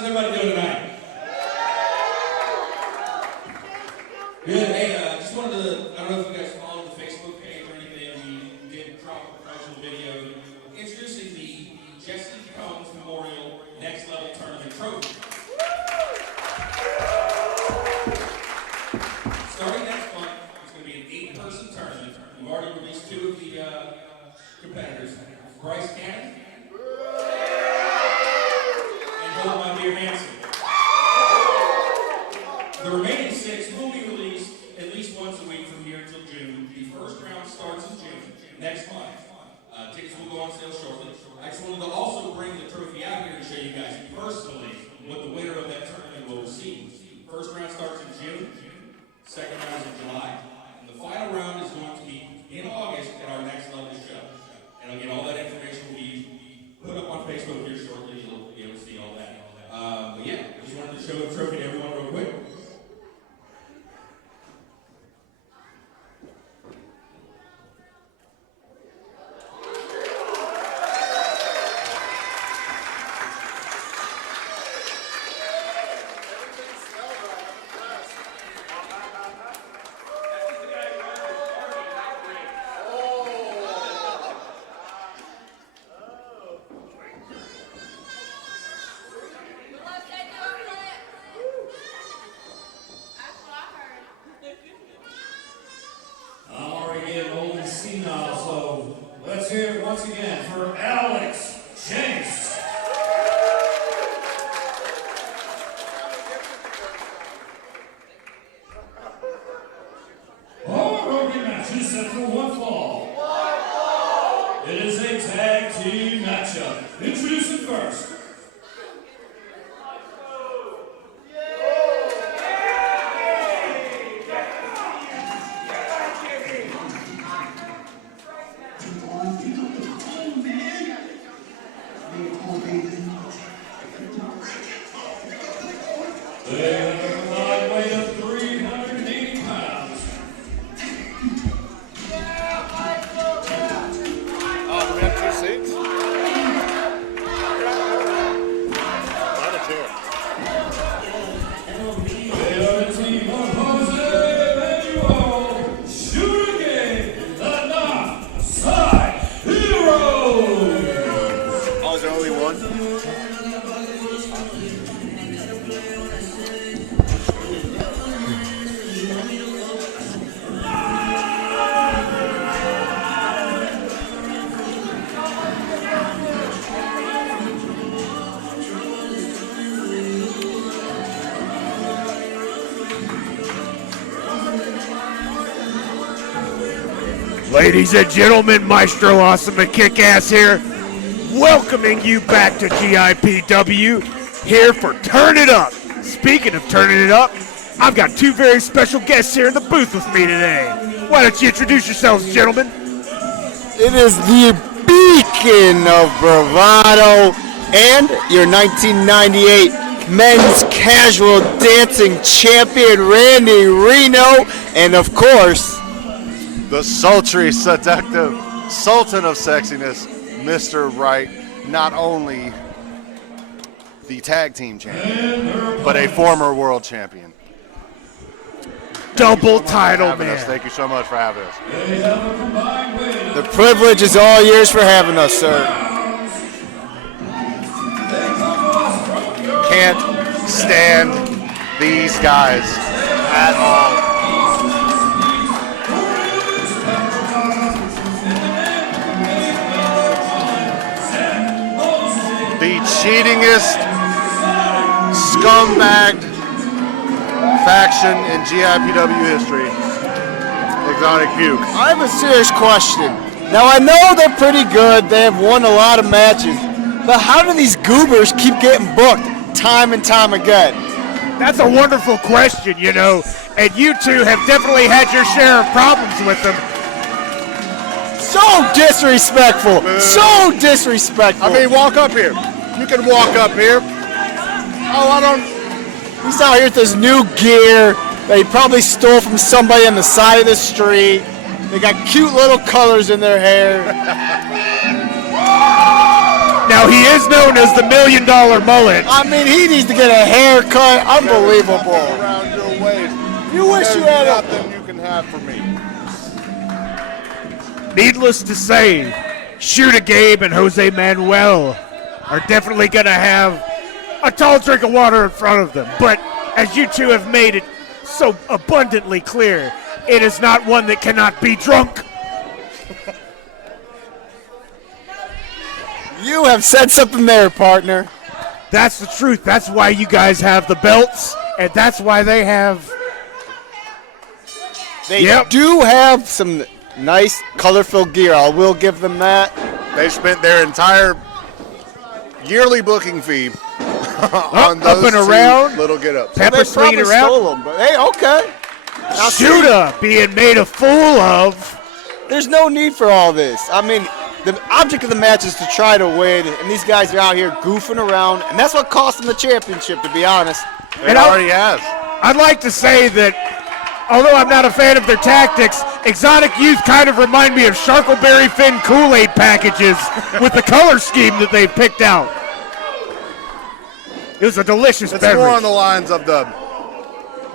How's everybody doing tonight? Good. Hey, just wanted to, I don't know if you guys followed the Facebook page or anything. We did drop a promotional video introducing the Gisele Memorial Next Level Tournament Trophy. Starting next month, it's going to be an 8-person tournament. We've already released 2 of the competitors. Bryce Cannon and Hold My Dear Hanson. The remaining 6 will be released at least once a week from here until June. The first round starts in June, next month. Tickets will go on sale shortly. I just wanted to also bring the trophy out here to show you guys personally what the winner of that tournament will receive. First round starts in June, second round is in July, and the final round is going to be in August at our Next Level show. And again, all that information will be put up on Facebook here shortly. You'll be able to see all that. But yeah, I just wanted to show the trophy to everyone real quick. Ladies and gentlemen, Maestro Awesome and Kick-Ass here, welcoming you back to GIPW, here for Turn It Up. Speaking of turning it up, I've got 2 very special guests here in the booth with me today. Why don't you introduce yourselves, gentlemen? It is the beacon of bravado and your 1998 men's casual dancing champion, Randy Reno, and of course, the sultry, seductive sultan of sexiness, Mr. Right, not only the tag team champion, but a former world champion. Double title, man. Thank you so much for having us. The privilege is all yours for having us, sir. Can't stand these guys at all. The cheatingest, scumbagged faction in GIPW history. Exotic Puke. I have a serious question. Now, I know they're pretty good. They have won a lot of matches. But how do these goobers keep getting booked time and time again? That's a wonderful question, you know. And you two have definitely had your share of problems with them. So disrespectful. So disrespectful. I mean, walk up here. You can walk up here. Oh, I don't. He's out here with his new gear that he probably stole from somebody on the side of the street. They got cute little colors in their hair. Now, he is known as the $1 Million Mullet. I mean, he needs to get a haircut. Unbelievable. Around your waist. You wish you There's had a... nothing you can have for me. Needless to say, Shooton Gabe and Jose Manuel are definitely going to have a tall drink of water in front of them. But as you two have made it so abundantly clear, it is not one that cannot be drunk. You have said something there, partner. That's the truth. That's why you guys have the belts, and that's why they have... They do have some nice, colorful gear. I will give them that. They spent their entire yearly booking fee on up those and around. little get-ups. Pepper They swinging probably around. stole them, but hey, okay. Now, see, Shooton being made a fool of. there's no need for all this. I mean, the object of the match is to try to win, and these guys are out here goofing around, and that's what cost them the championship, to be honest. It already has. I'd like to say that, although I'm not a fan of their tactics, Exotic Youth kind of remind me of Sharkleberry Finn Kool-Aid packages with the color scheme that they've picked out. It was a delicious It's beverage. more on the lines of the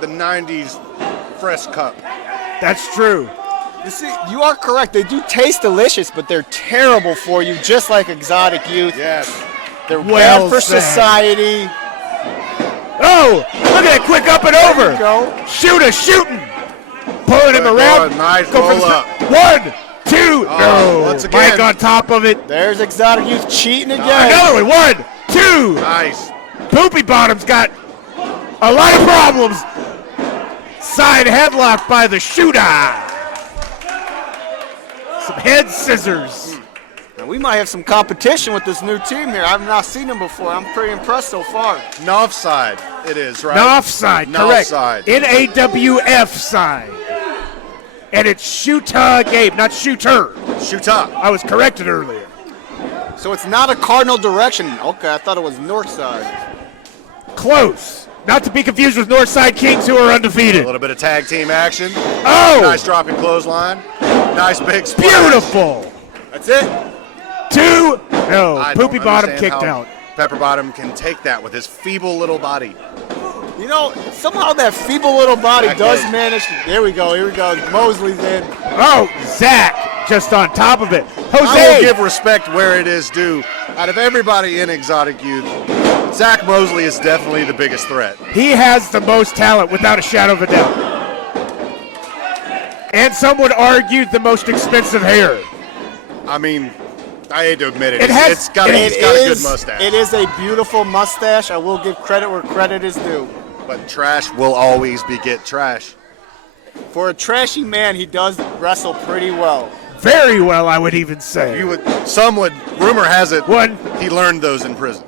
90s fresh cup. That's true. You see, you are correct. They do taste delicious, but they're terrible for you, just like Exotic Youth. Yes. They're Well bad for said. society. Oh, look at that quick up and over. There you go. Shooton. Pulling him Good around. going. Nice Go for roll the up. 1, 2. No. once again. Mike on top of it. There's Exotic Youth cheating again. Another one. 1, 2. Nice. Poopy Bottom's got a lot of problems. Side headlock by the Shooton. Some head scissors. Now, we might have some competition with this new team here. I've not seen them before. I'm pretty impressed so far. North side it is, right? North side, North correct. side. NAWF side. And it's Shooton Gabe, not Shooter. Shoot up. I was corrected earlier. So it's not a cardinal direction. Okay, I thought it was north side. Close. Not to be confused with Northside Kings, who are A undefeated. little bit of tag team action. Oh! Nice dropping clothesline. Nice big splash. Beautiful. That's it. 2. No, I Poopy don't Bottom understand kicked how out. Pepper Bottom can take that with his feeble little body. You know, somehow that feeble little body Back does leg. manage. Here we go. Mosley's in. Oh, Zach just on top of it. I will Jose. give respect where it is due. Out of everybody in Exotic Youth, Zach Mosley is definitely the biggest threat. He has the most talent, without a shadow of a doubt. And some would argue the most expensive hair. I mean, I hate to admit it. It has- He's got a good mustache. It is a beautiful mustache. I will give credit where credit is due. But trash will always beget trash. For a trashy man, he does wrestle pretty well. Very well, I would even say. Rumor has it, One. he learned those in prison.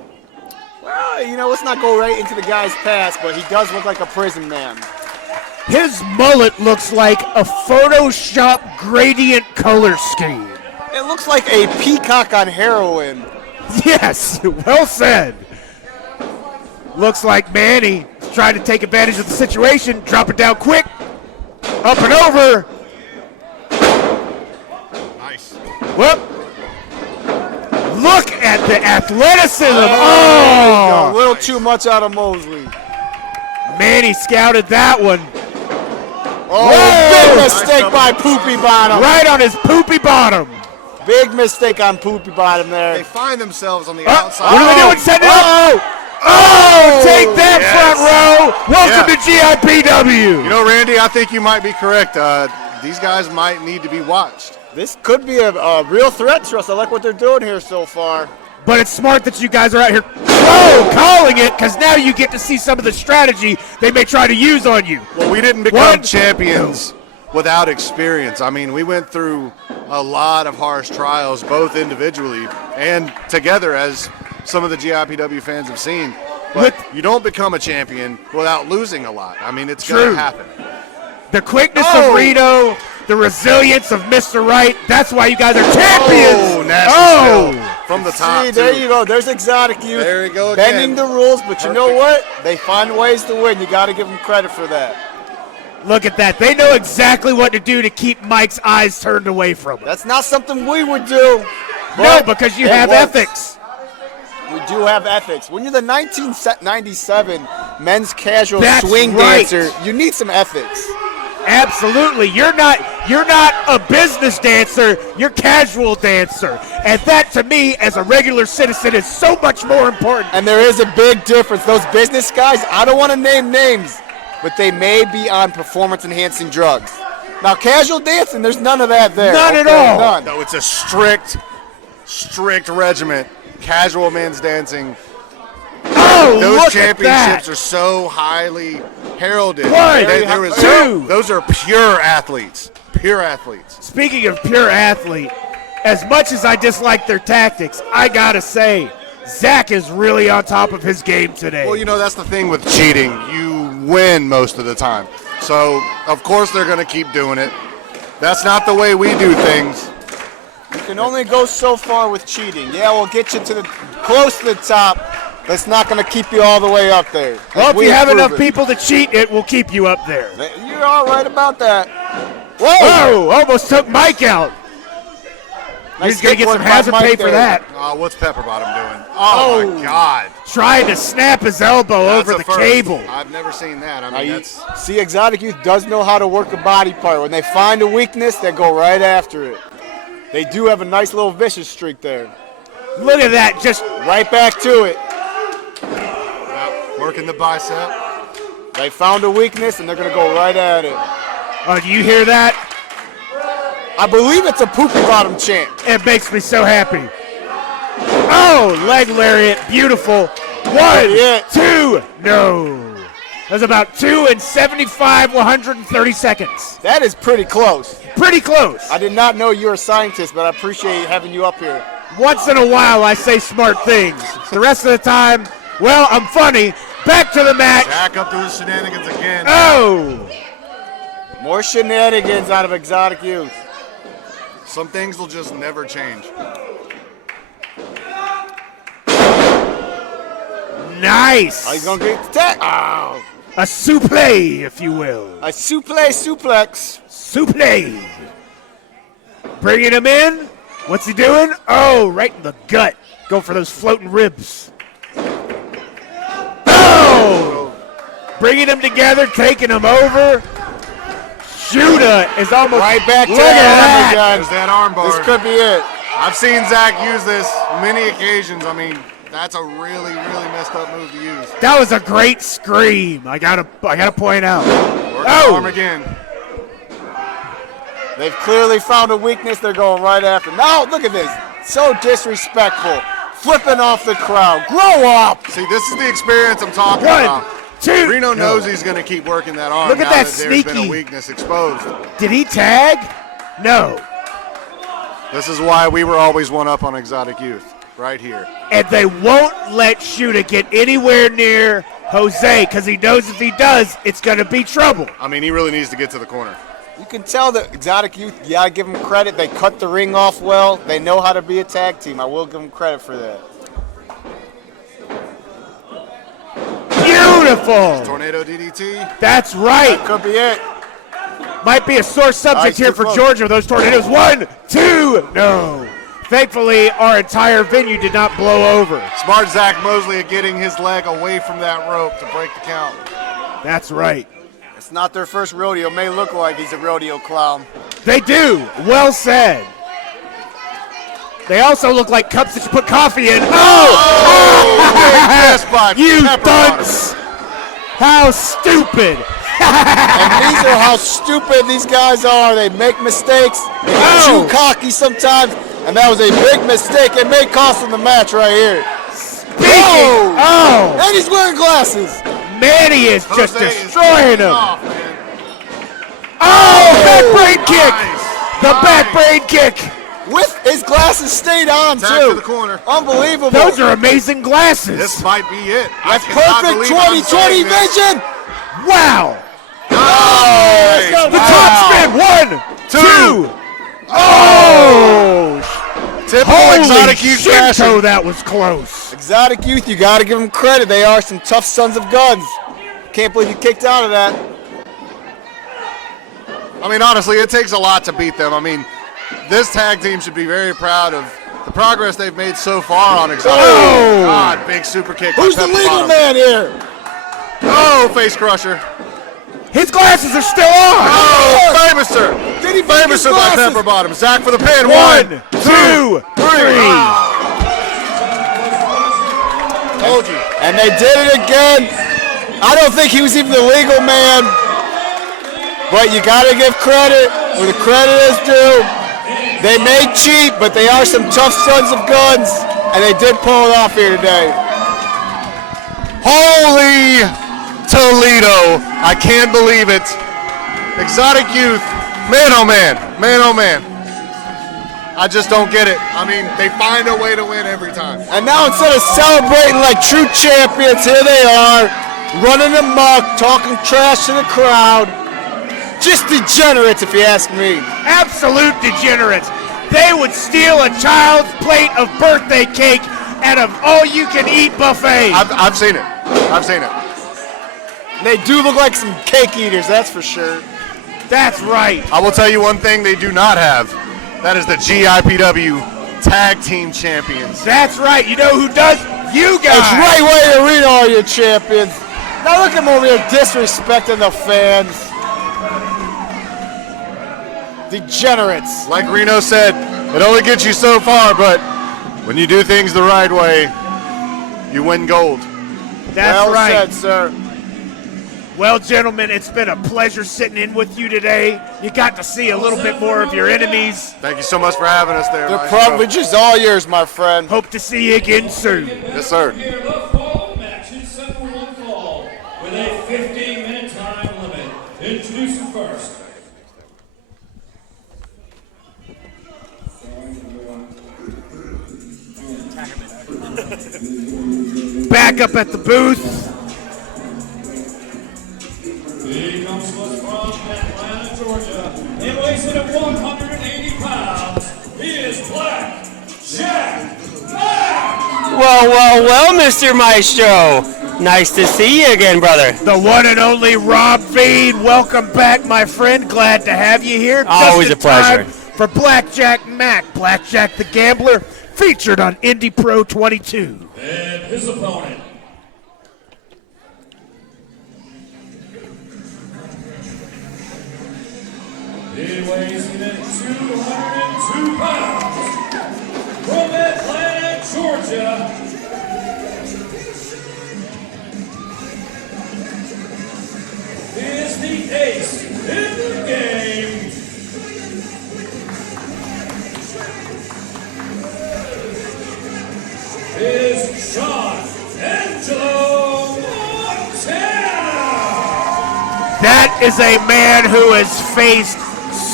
Well, you know, let's not go right into the guy's past, but he does look like a prison man. His mullet looks like a Photoshop gradient color scheme. It looks like a peacock on heroin. Yes, well said. Looks like Manny tried to take advantage of the situation, drop it down quick, up and over. Nice. Well, look at the athleticism. A Oh, little too much out of Mosley. Manny scouted that one Oh, Whoa! big mistake by Poopy Bottom. right on his poopy bottom. Big mistake on Poopy Bottom They there. find themselves on the What outside. are we doing? Setting it up. Oh, take that, Yes. front row. Welcome to GIPW. You know, Randy, I think you might be correct. These guys might need to be watched. This could be a real threat to us. I like what they're doing here so far. But it's smart that you guys are out here calling it, because now you get to see some of the strategy they may try to use on you. Well, we didn't become One. champions without experience. I mean, we went through a lot of harsh trials, both individually and together, as some of the GIPW fans have seen. But you don't become a champion without losing a lot. I mean, it's going True. to happen. The quickness Oh. of Reno, the resilience of Mr. Right, that's why you guys are champions. Oh, nasty Oh. spill from the top. See, there too. you go. There's Exotic Youth. There you go Bending again. the rules, but you know Perfect. what? They find ways to win. You got to give them credit for that. Look at that. They know exactly what to do to keep Mike's eyes turned away from him. That's not something we would do. No, but because you it have works. ethics. We do have ethics. When you're the 1997 men's casual That's swing right. dancer, you need some ethics. Absolutely. You're not a business dancer, you're casual dancer. And that to me as a regular citizen is so much more important. And there is a big difference. Those business guys, I don't want to name names, but they may be on performance-enhancing drugs. Now, casual dancing, there's none of that there. None at all. None. No, it's a strict regiment. Casual men's dancing. Oh, Those look championships at are so highly heralded. One, two. Those are pure athletes. Pure athletes. Speaking of pure athlete, as much as I dislike their tactics, I gotta say, Zach is really on top of his game today. Well, that's the thing with cheating. You win most of the time. So, of course, they're going to keep doing it. That's not the way we do things. You can only go so far with cheating. Yeah, we'll get you to close to the top. That's not going to keep you all the way up there. Well, if We you have enough proven. people to cheat, it will keep you up there. You're all right about that. Whoa! Whoa, almost took Mike out. Nice He's going to get some footwork by hazard Mike pay for there. that. What's Pepper Bottom doing? Oh, my God. Trying to snap his elbow That's over a the first. cable. I've never seen that. I Now mean, you that's... see, Exotic Youth does know how to work a body part. When they find a weakness, they go right after it. They do have a nice little vicious streak there. Look at that, just Right back to it. Working the bicep. They found a weakness, and they're going to go right at it. do you hear that? I believe it's a poopy bottom chant. It makes me so happy. Oh, leg lariat, beautiful. 1, Yeah. 2, no. That was about 2 and 75, 130 seconds. That is pretty close. Pretty close. I did not know you were a scientist, but I appreciate having you up here. Once in a while, I say smart things. The rest of the time, well, I'm funny. Back to the match. Jack up to his shenanigans again. Oh, More shenanigans out of Exotic Youth. Some things will just never change. nice. Oh, he's going to get the tag. Oh. A suplex, if you will. A suplex. Suplex. Bringing him in. What's he doing? Oh, right in the gut. Go for those floating ribs. Oh! Bringing them together, taking them over. Shooton is almost Right back to look at that that. arm There's that arm bar. This could be it. I've seen Zach use this many occasions. I mean, that's a really, really messed up move to use. That was a great scream. I gotta point out. Work the Oh! arm again. They've clearly found a weakness. They're going right after. Now, look at this. So disrespectful. Flipping off the crowd. Grow up. See, this is the experience I'm talking 1, about. 2. Reno no. knows he's going to keep working that arm. Look at now that there's been sneaky- a weakness exposed. Did he tag? No. This is why we were always one up on Exotic Youth, right here. And they won't let Shooton get anywhere near Jose because he knows if he does, it's going to be trouble. I mean, he really needs to get to the corner. You can tell that Exotic Youth, you gotta give them credit. They cut the ring off well. They know how to be a tag team. I will give them credit for that. Beautiful. Tornado DDT. That's right. Could be it. Might be a sore subject Nice, here too for close. Georgia with those tornadoes. 1, 2, no. Thankfully, our entire venue did not blow over. Smart Zach Mosley getting his leg away from that rope to break the count. That's right. It's not their first rodeo. May look like he's a rodeo clown. They do. Well said. They also look like cups that you put coffee in. Oh! Yes, by You Pepper dunce! How stupid! And these are how stupid these guys are. They make mistakes. They get Oh. too cocky sometimes. And that was a big mistake. It may cost them the match right here. Speaking, oh, And he's wearing glasses. Manny is just Jose is destroying taking him. off, man. Oh, back brain kick! Nice. The back Nice. brain kick! With his glasses stayed on, Back too. to the corner. Unbelievable. Those are amazing glasses. This might be it. That's I cannot perfect believe I'm 2020 saying this. vision. Wow! Nice. go. The Wow. top spin! 1, 2. Oh! Typical Holy Exotic Youth Shinto, fashion. that was close. Exotic Youth, you got to give them credit. They are some tough sons of guns. Can't believe you kicked out of that. I mean, honestly, it takes a lot to beat them. I mean, this tag team should be very proud of The progress they've made so far on Exotic. Oh! God, big super kick. by Who's the Pepper legal Bottom. man here? Oh, face crusher. His glasses are still on. Oh, Famouser. Did he break his Famouser by glasses? Pepper Bottom. Zach for the pin. 1, 2, 3. Told you. And they did it again. I don't think he was even the legal man. But you got to give credit where the credit is due. They may cheat, but they are some tough sons of guns. And they did pull it off here today. Holy Toledo. I can't believe it. Exotic Youth. Man, oh man. Man, oh man. I just don't get it. I mean, they find a way to win every time. And now instead of celebrating like true champions, here they are, running amok, talking trash to the crowd. Just degenerates, if you ask me. Absolute degenerates. They would steal a child's plate of birthday cake at an all-you-can-eat buffet. I've seen it. I've seen it. They do look like some cake eaters, that's for sure. That's right. I will tell you one thing they do not have. That is the GIPW Tag Team Champions. That's right. You know who does? You guys. It's right way to read all your champions. Now look at them over here disrespecting the fans. Degenerates. Like Reno said, it only gets you so far, but when you do things the right way, you win gold. That's well right. said, sir. Well, gentlemen, it's been a pleasure sitting in with you today. You got to see a little bit more of your enemies. Thank you so much for having us there. The Maestro. privilege is all yours, my friend. Hope to see you again soon. Yes, sir. Here, the fall match in 7-1 fall with a 15-minute time limit. Introducing first. Back up at the booth. He comes to us from Atlanta, Georgia. He weighs in at 180 pounds. He is Blackjack. Well, Mr. Maestro. Nice to see you again, brother. The one and only Rob Feed. Welcome back, my friend. Glad to have you here. Always Just a pleasure. in time for Blackjack Mac, Blackjack the Gambler, featured on Indie Pro 22. And his opponent. He weighs in at 202 pounds. From Atlanta, Georgia. He is the ace in the game. Is Shawn Angelo Montana. That is a man who has faced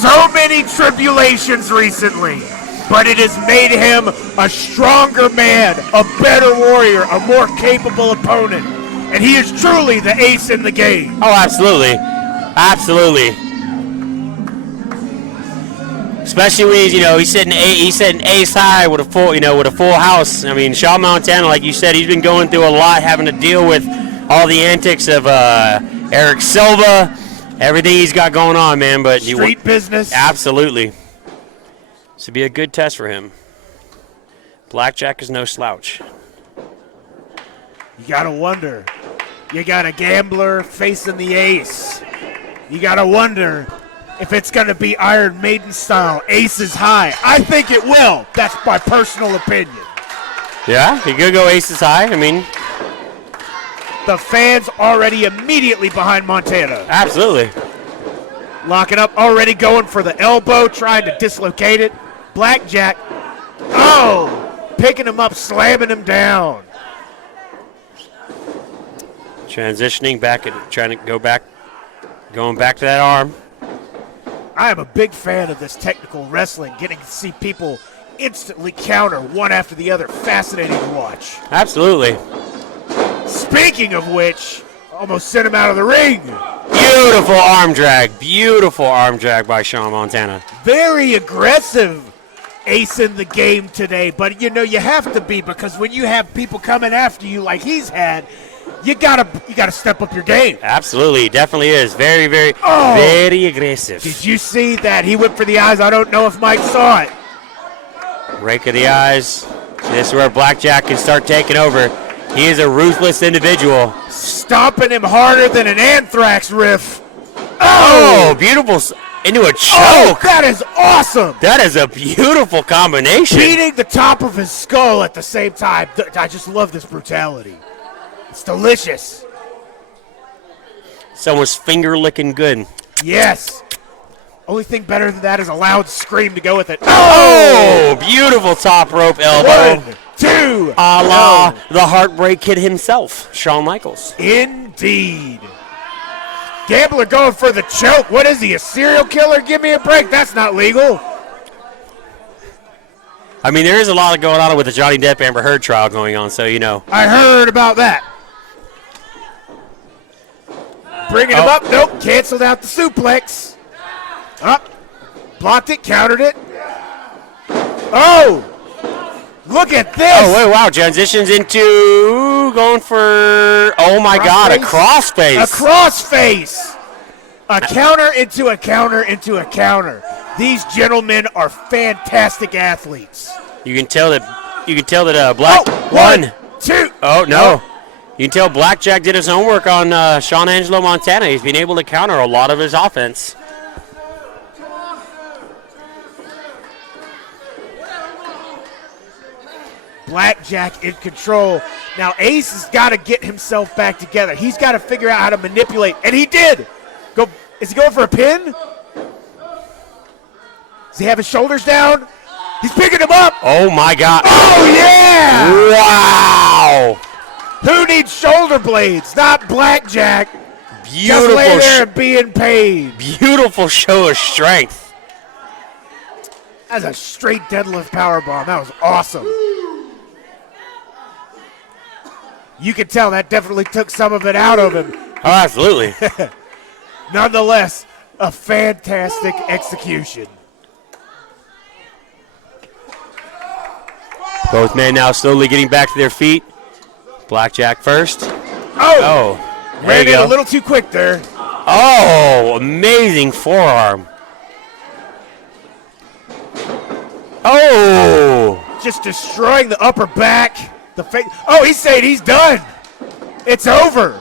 so many tribulations recently, but it has made him a stronger man, a better warrior, a more capable opponent, and he is truly the ace in the game. Oh, absolutely. Absolutely. Especially when he's sitting ace high with a full house. I mean, Shawn Montana, like you said, he's been going through a lot, having to deal with all the antics of Eric Silva, everything he's got going on, man. But Street business. Absolutely. This would be a good test for him. Blackjack is no slouch. You gotta wonder. You got a gambler facing the ace. You gotta wonder if it's going to be Iron Maiden style, aces high. I think it will. That's my personal opinion. Yeah, he could go aces high. I mean, the fans already immediately behind Montana. Absolutely. Locking up, already going for the elbow, trying to dislocate it. Blackjack. Oh, picking him up, slamming him down. Transitioning back and trying to going back to that arm. I am a big fan of this technical wrestling, getting to see people instantly counter one after the other. Fascinating to watch. Absolutely. Speaking of which, almost sent him out of the ring. Beautiful arm drag. Beautiful arm drag by Shawn Montana. Very aggressive ace in the game today, but you have to be, because when you have people coming after you like he's had, you gotta step up your game. Absolutely, definitely is. Very, very, very aggressive. Did you see that? He went for the eyes. I don't know if Mike saw it. Rake of the eyes. This is where Blackjack can start taking over. He is a ruthless individual. Stomping him harder than an anthrax riff. Oh, beautiful. Into a choke. Oh, that is awesome. That is a beautiful combination. Beating the top of his skull at the same time. I just love this brutality. It's delicious. Someone's finger licking good. Yes. Only thing better than that is a loud scream to go with it. Oh, beautiful top rope elbow. 1, 2. A la the Heartbreak Kid himself, Shawn Michaels. Indeed. Gambler going for the choke. What is he, a serial killer? Give me a break. That's not legal. I mean, there is a lot going on with the Johnny Depp Amber Heard trial going on, so you know. I heard about that. Bringing him up. Nope. Canceled out the suplex. Up. Blocked it. Countered it. Oh. Look at this. Oh, wait, wow. Transitions into going for, oh, my God, a crossface. A crossface. A counter into a counter into a counter. These gentlemen are fantastic athletes. You can tell that Black. Oh, 1, 2. Oh, no. You can tell Blackjack did his homework on Shawn Angelo Montana. He's been able to counter a lot of his offense. Blackjack in control. Now Ace has got to get himself back together. He's got to figure out how to manipulate, and he did. Is he going for a pin? Does he have his shoulders down? He's picking him up. Oh, my God. Oh, yeah. Wow. Who needs shoulder blades? Not Blackjack. Beautiful. Just lay there and be in pain. Beautiful show of strength. That's a straight deadlift powerbomb. That was awesome. You can tell that definitely took some of it out of him. Oh, absolutely. Nonetheless, a fantastic execution. Both men now slowly getting back to their feet. Blackjack first. Oh, there ran you in go. a little too quick there. Oh, amazing forearm. Oh. Just destroying the upper back. The face. Oh, he's saying he's done. It's over.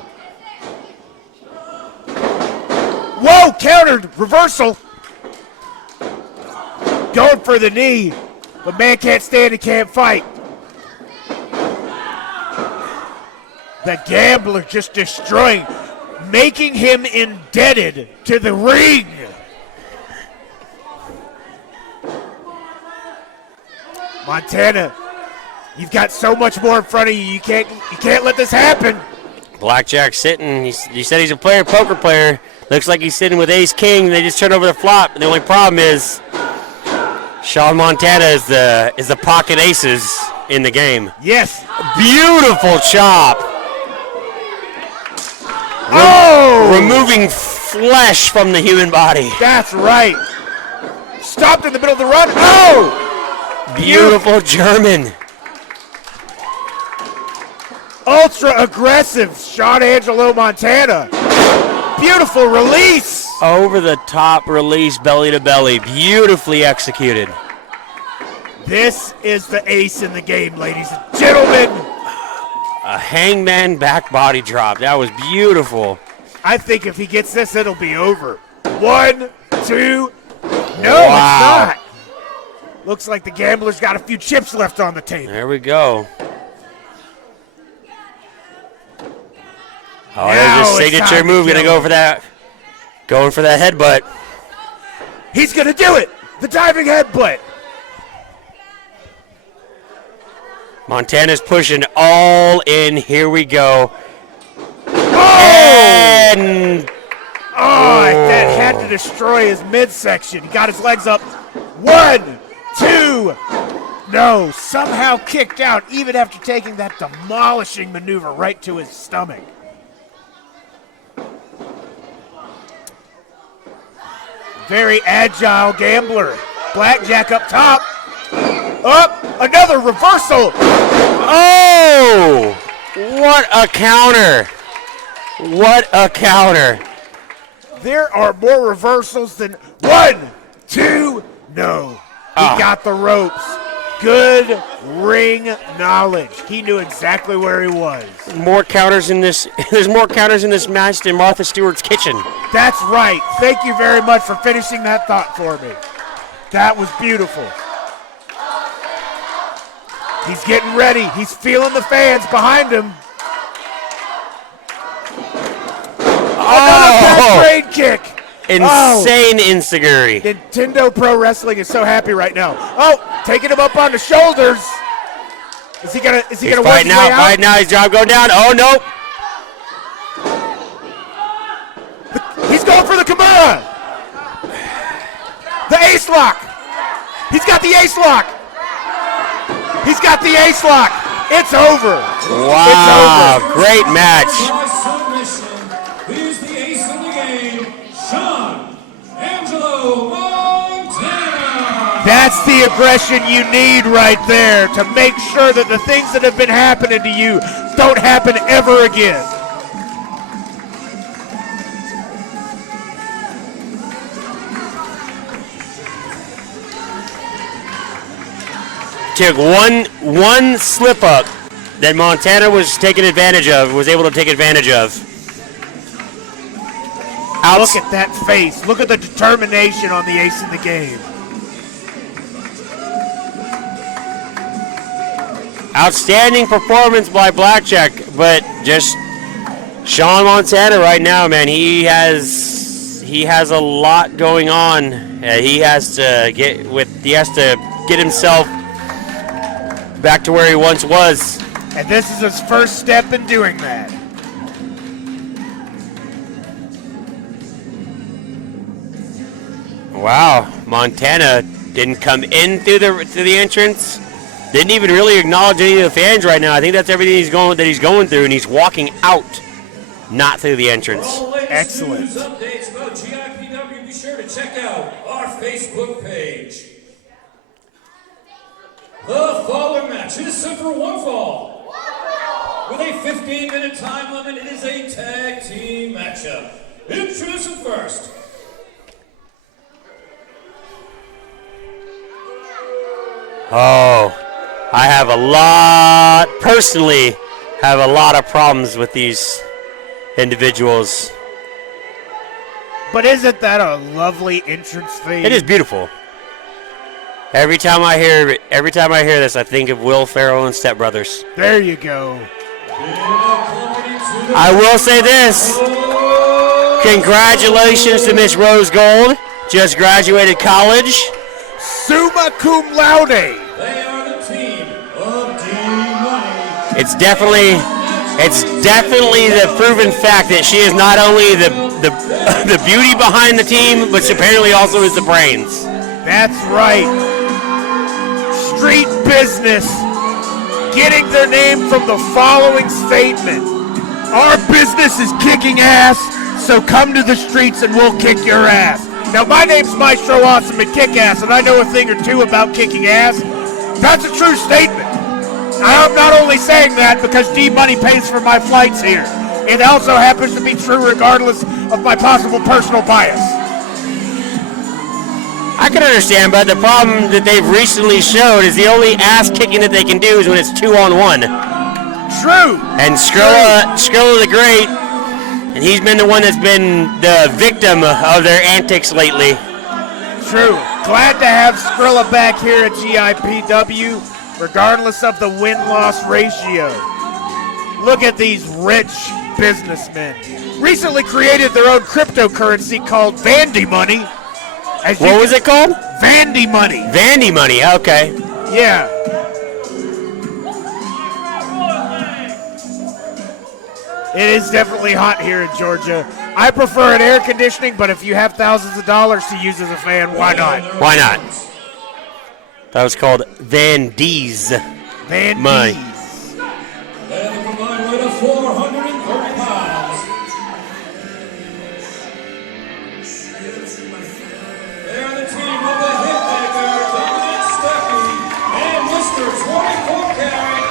Whoa, countered, reversal. Going for the knee, but man can't stand, he can't fight. The Gambler just destroying, making him indebted to the ring. Montana, you've got so much more in front of you. You can't let this happen. Blackjack sitting. He said he's a poker player. Looks like he's sitting with Ace King. They just turned over the flop. The only problem is Shawn Montana is the pocket aces in the game. Yes. Beautiful chop. Removing flesh from the human body. That's right. Stopped in the middle of the run. Oh! Beautiful German. Ultra aggressive Shawn Angelo Montana. Beautiful release. Over the top release, belly to belly. Beautifully executed. This is the ace in the game, ladies and gentlemen. A hangman back body drop. That was beautiful. I think if he gets this, it'll be over. 1, 2. No, Wow. it's not. Looks like the Gambler's got a few chips left on the table. There we go. Oh, Now there's his it's signature time to move. Gonna kill. go for that. Going for that headbutt. He's going to do it. The diving headbutt. Montana's pushing all in. Here we go. Oh! And That had to destroy his midsection. He got his legs up. 1, 2. No, somehow kicked out even after taking that demolishing maneuver right to his stomach. Very agile Gambler. Blackjack up top. Up, another reversal. oh, what a counter! What a counter! There are more reversals than 1, 2. No, he got the ropes. good ring knowledge. He knew exactly where he was. More counters in this. There's more counters in this match than Martha Stewart's kitchen. That's right. Thank you very much for finishing that thought for me. That was beautiful. He's getting ready. He's feeling the fans behind him. Another trade kick. Insane enziguri. Nintendo Pro Wrestling is so happy right now. Oh, taking him up on the shoulders. Is he gonna work his way out? Fight now. His job going down. Oh no. He's going for the Kimura. The ace lock. He's got the ace lock. He's got the ace lock. It's over. Wow. It's over. Great match. Here's the ace in the game, Shawn Angelo Montana. That's the aggression you need right there to make sure that the things that have been happening to you don't happen ever again. Took one slip up that Montana was able to take advantage of. Look at that face. Look at the determination on the ace in the game. Outstanding performance by Blackjack, but just Shawn Montana right now, man, he has a lot going on. He has to get himself back to where he once was. And this is his first step in doing that. Wow, Montana didn't come in through the entrance. Didn't even really acknowledge any of the fans right now. I think that's everything he's going through, and he's walking out, not through the entrance. Excellent. News updates about GIPW. Be sure to check out our Facebook page. The following match is set for one fall. With a 15-minute time limit, it is a tag team matchup. Introducing first. Oh, I personally have a lot of problems with these individuals. But isn't that a lovely entrance theme? It is beautiful. Every time I hear this, I think of Will Ferrell and Step Brothers. There you go. I will say this. Congratulations to Miss Rose Gold. Just graduated college. Summa cum laude. They are the team of D-Money. It's definitely the proven fact that she is not only the beauty behind the team, but she apparently also is the brains. That's right. Street business getting their name from the following statement. Our business is kicking ass, so come to the streets and we'll kick your ass. Now, my name's Maestro Awesome and Kick-Ass, and I know a thing or two about kicking ass. That's a true statement. I'm not only saying that because D-Money pays for my flights here. It also happens to be true regardless of my possible personal bias. I can understand, but the problem that they've recently showed is the only ass kicking that they can do is when it's 2-on-1. True. And Skrilla the Great, and he's been the one that's been the victim of their antics lately. True. Glad to have Skrilla back here at GIPW, regardless of the win-loss ratio. Look at these rich businessmen. Recently created their own cryptocurrency called Vandy Money. What was it called? Vandy Money. Vandy Money, okay. Yeah. It is definitely hot here in Georgia. I prefer it air conditioning, but if you have thousands of dollars to use as a fan, why not? Why not? That was called Vandy's Money. And a combined weight of 430 pounds. They are the team of the Hitmaker, Dominic Stecky, and Mr. 24-Karat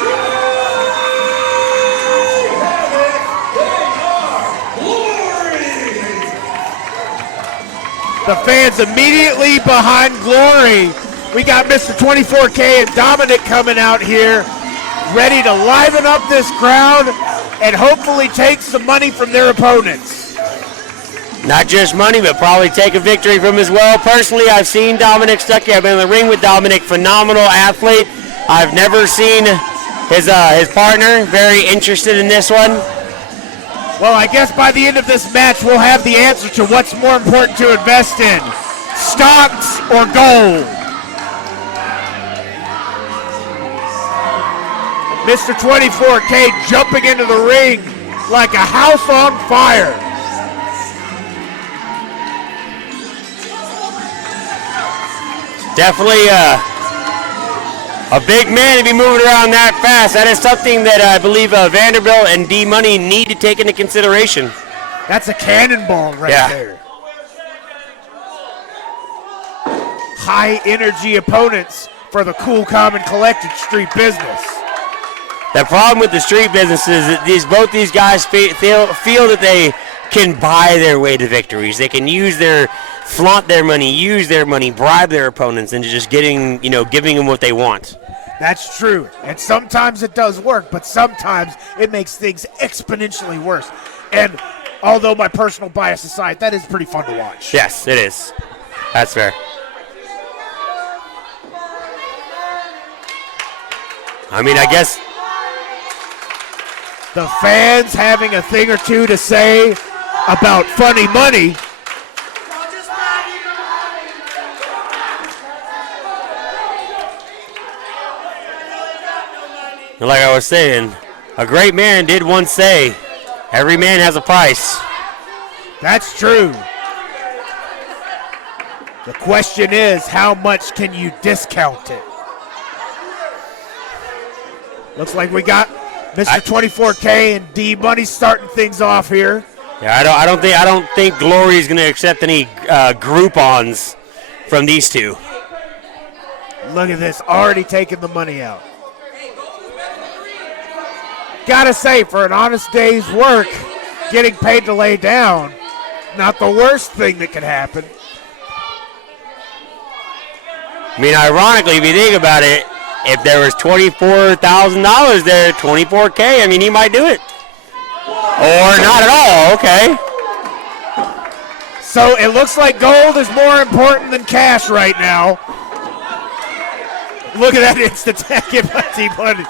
Shooton. The fans immediately behind Glory We got Mr. 24K and Dominic coming out here, ready to liven up this crowd and hopefully take some money from their opponents. Not just money, but probably take a victory from as well. Personally, I've seen Dominic Stuckey. I've been in the ring with Dominic, phenomenal athlete. I've never seen his partner. Very interested in this one. Well, I guess by the end of this match, we'll have the answer to what's more important to invest in, stocks or gold. Mr. 24K jumping into the ring like a house on fire. Definitely a big man to be moving around that fast. That is something that I believe Vanderbilt and D-Money need to take into consideration. That's a cannonball right there. High energy opponents for the cool, calm, and collected street business. The problem with the street business is that both these guys feel that they can buy their way to victories. They can flaunt their money, use their money, bribe their opponents into just giving them what they want. That's true. And sometimes it does work, but sometimes it makes things exponentially worse. And although my personal bias aside, that is pretty fun to watch. Yes, it is. That's fair. I mean, I guess the fans having a thing or two to say about funny money. Like I was saying, a great man did once say, every man has a price. That's true. The question is, how much can you discount it? Looks like we got Mr. 24K and D-Money starting things off here. Yeah, I don't think Glory is going to accept any Groupons from these two. Look at this, already taking the money out. Gotta say, for an honest day's work, getting paid to lay down, not the worst thing that could happen. I mean, ironically, if you think about it, if there was $24,000 there, 24K, I mean, he might do it. Or not at all, okay. So it looks like gold is more important than cash right now. Look at that instant attack by D-Money.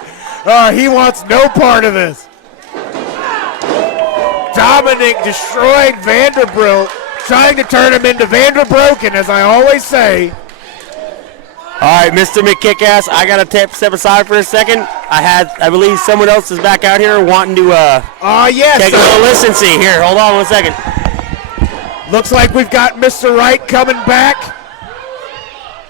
He wants no part of this. Dominic destroying Vanderbilt, trying to turn him into Vanderbroken, as I always say. All right, Mr. McKickass, I got to step aside for a second. I believe someone else is back out here wanting to yes. take a little listen. See, here, hold on 1 second. Looks like we've got Mr. Wright coming back.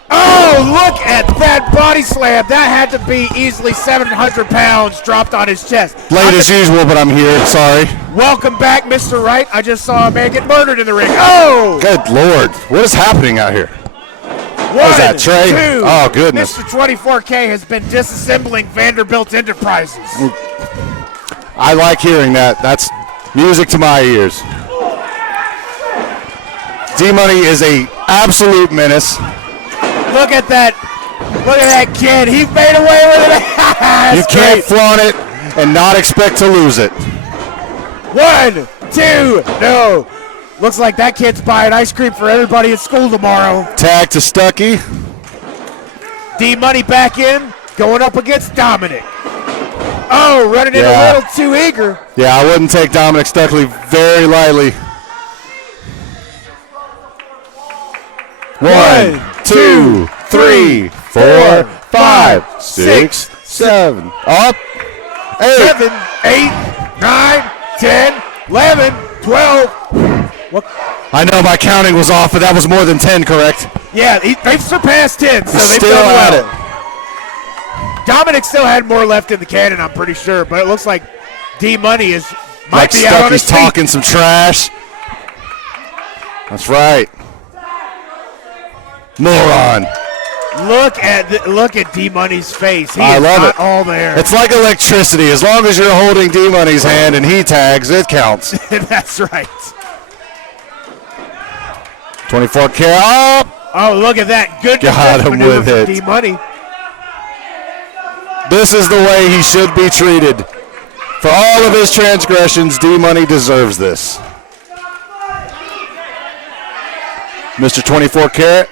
Oh, look at that body slam. That had to be easily 700 pounds dropped on his chest. Late as usual, but I'm here. Sorry. Welcome back, Mr. Wright. I just saw a man get murdered in the ring. Oh! Good Lord. What is happening out here? What is that, Trey? Two. Oh, goodness. Mr. 24K has been disassembling Vanderbilt Enterprises. I like hearing that. That's music to my ears. D-Money is a absolute menace. Look at that. Look at that kid. He made away with it. You can't flaunt it and not expect to lose it. 1, 2, no. Looks like that kid's buying ice cream for everybody at school tomorrow. Tag to Stuckey. D-Money back in, going up against Dominic. Oh, running in a little too eager. Yeah, I wouldn't take Dominic Stuckey very lightly. 1, 2, 3, 4, 5, 6, 7. Up. 7, 8, 9, 10, 11, 12. What? I know my counting was off, but that was more than 10, correct? Yeah, they've surpassed 10, so they've Still done at well. it. Dominic still had more left in the cannon, I'm pretty sure, but it looks like D-Money might Like be out on his Stuckey's feet. talking some trash. That's right. Moron. Look at D-Money's face. He I is love not it. all there. It's like electricity. As long as you're holding D-Money's hand and he tags, it counts. That's right. 24K up. Oh, look at that. Good Got him maneuver with from it. D-Money. This is the way he should be treated. For all of his transgressions, D-Money deserves this. Mr. 24 Karat.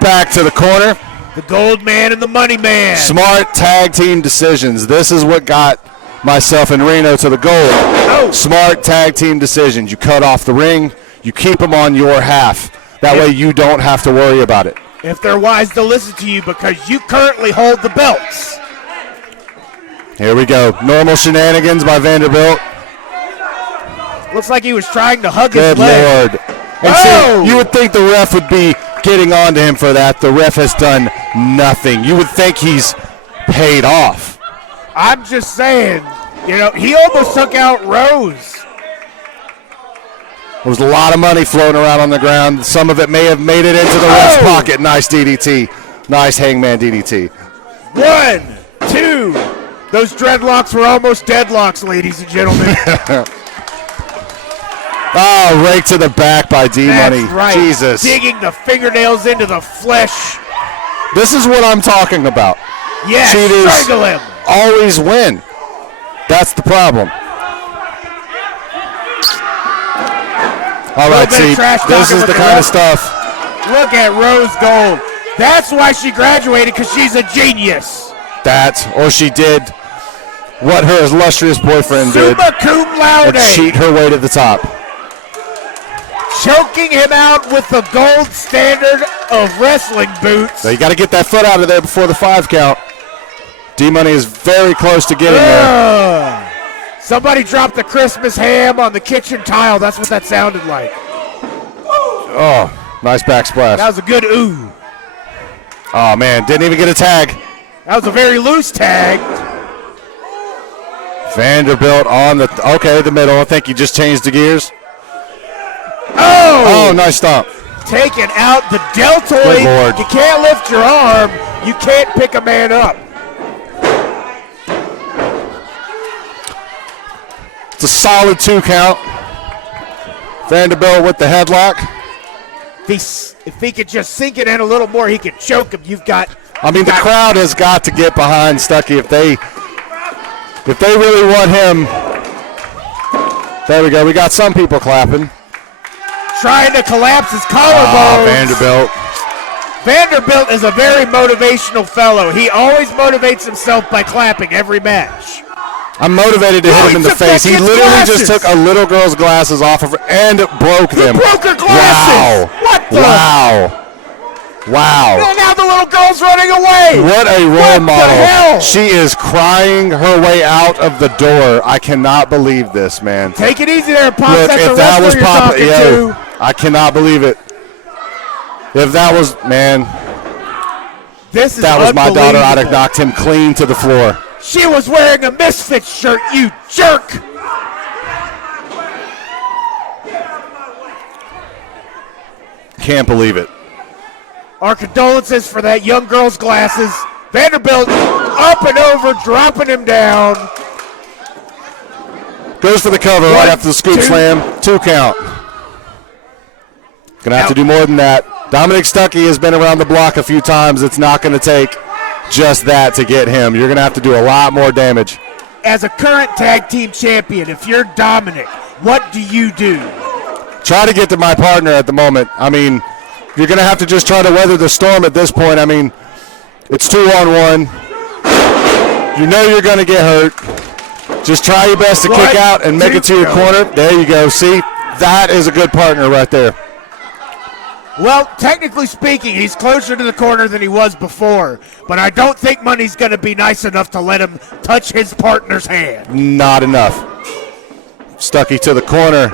Back to the corner. The gold man and the money man. Smart tag team decisions. This is what got myself and Reno to the gold. Oh. Smart tag team decisions. You cut off the ring. You keep them on your half. That way you don't have to worry about it. If they're wise to listen to you because you currently hold the belts. Here we go. Normal shenanigans by Vanderbilt. Looks like he was trying to hug Good his leg. Lord. And Oh! see, you would think the ref would be getting on to him for that. The ref has done nothing. You would think he's paid off. I'm just saying, he almost took out Rose. There was a lot of money floating around on the ground. Some of it may have made it into the ref's pocket. Nice DDT. Nice hangman DDT. 1, 2. Those dreadlocks were almost deadlocks, ladies and gentlemen. Oh, rake to the back by D-Money. That's right. Jesus. Digging the fingernails into the flesh. This is what I'm talking about. Yes, Cheaters strangle him. always win. That's the problem. All right, bit of see, trash this talking is with the the kind ref. of stuff. Look at Rose Gold. That's why she graduated, because she's a genius. Or she did what her illustrious boyfriend did Summa cum laude. and cheat her way to the top. Choking him out with the gold standard of wrestling boots. So you got to get that foot out of there before the 5 count. D-Money is very close to getting there. Somebody dropped the Christmas ham on the kitchen tile. That's what that sounded like. Oh, nice back splash. That was a good ooh. Oh, man, didn't even get a tag. That was a very loose tag. Vanderbilt on the middle. I think he just changed the gears. Oh! Oh, nice stomp. Taking out the deltoid. Good Lord. You can't lift your arm. You can't pick a man up. It's a solid 2 count. Vanderbilt with the headlock. If he could just sink it in a little more, he could choke him. The crowd has got to get behind Stuckey if they really want him. There we go. We got some people clapping. Trying to collapse his collarbone. Vanderbilt. Vanderbilt is a very motivational fellow. He always motivates himself by clapping every match. I'm motivated to hit him in the took that face. He kid's literally glasses. just took a little girl's glasses off of her and broke them. He broke her glasses. Wow. What the? Wow. And now the little girl's running away. What a role What the model. hell? She is crying her way out of the door. I cannot believe this, man. Take it easy there, Pops. Look, That's if the that was wrestler you're Papa, talking to. I cannot believe it. If that was, man, This is that was my daughter, I'd have unbelievable. knocked him clean to the floor. She was wearing a Misfits shirt, you jerk. Can't believe it. Our condolences for that young girl's glasses. Vanderbilt up and over, dropping him down. Goes for the cover right after the scoop slam. 2 count. Gonna have to do more than that. Dominic Stuckey has been around the block a few times. It's not gonna take just that to get him. You're gonna have to do a lot more damage. As a current tag team champion, if you're Dominic, what do you do? Try to get to my partner at the moment. You're gonna have to just try to weather the storm at this point. It's 2-on-1. You know you're gonna get hurt. Just try your best to kick out and make it to your corner. There you go. See, that is a good partner right there. Well, technically speaking, he's closer to the corner than he was before, but I don't think Money's going to be nice enough to let him touch his partner's hand. Not enough. Stuckey to the corner.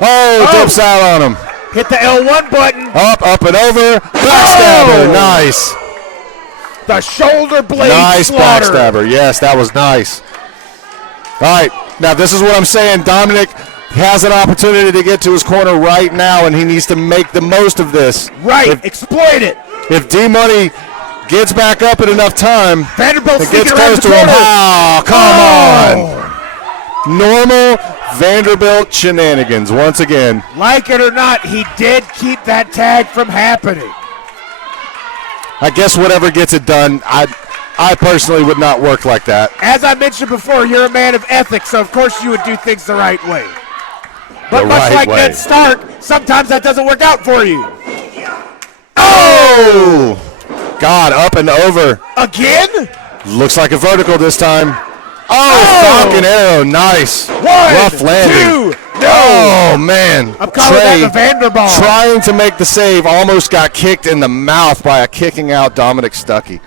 Oh, dips out on him. Hit the L1 button. Up and over. Backstabber. Nice. The shoulder blade Nice slaughter. backstabber. Yes, that was nice. All right, now this is what I'm saying. Dominic has an opportunity to get to his corner right now, and he needs to make the most of this. Right, exploit it. If D-Money gets back up in enough time, Vanderbilt it gets sneaking around close the to him. corner. Oh, come on. Normal Vanderbilt shenanigans once again. Like it or not, he did keep that tag from happening. I guess whatever gets it done, I personally would not work like that. As I mentioned before, you're a man of ethics, so of course you would do things the right way. But The much right like way. Ned Stark, sometimes that doesn't work out for you. Oh! God, up and over. Again? Looks like a vertical this time. Oh! Falcon arrow, nice. One, Rough landing. 2, no. Oh, man. I'm calling that the Vanderball. Trying to make the save, almost got kicked in the mouth by a kicking out Dominic Stuckey.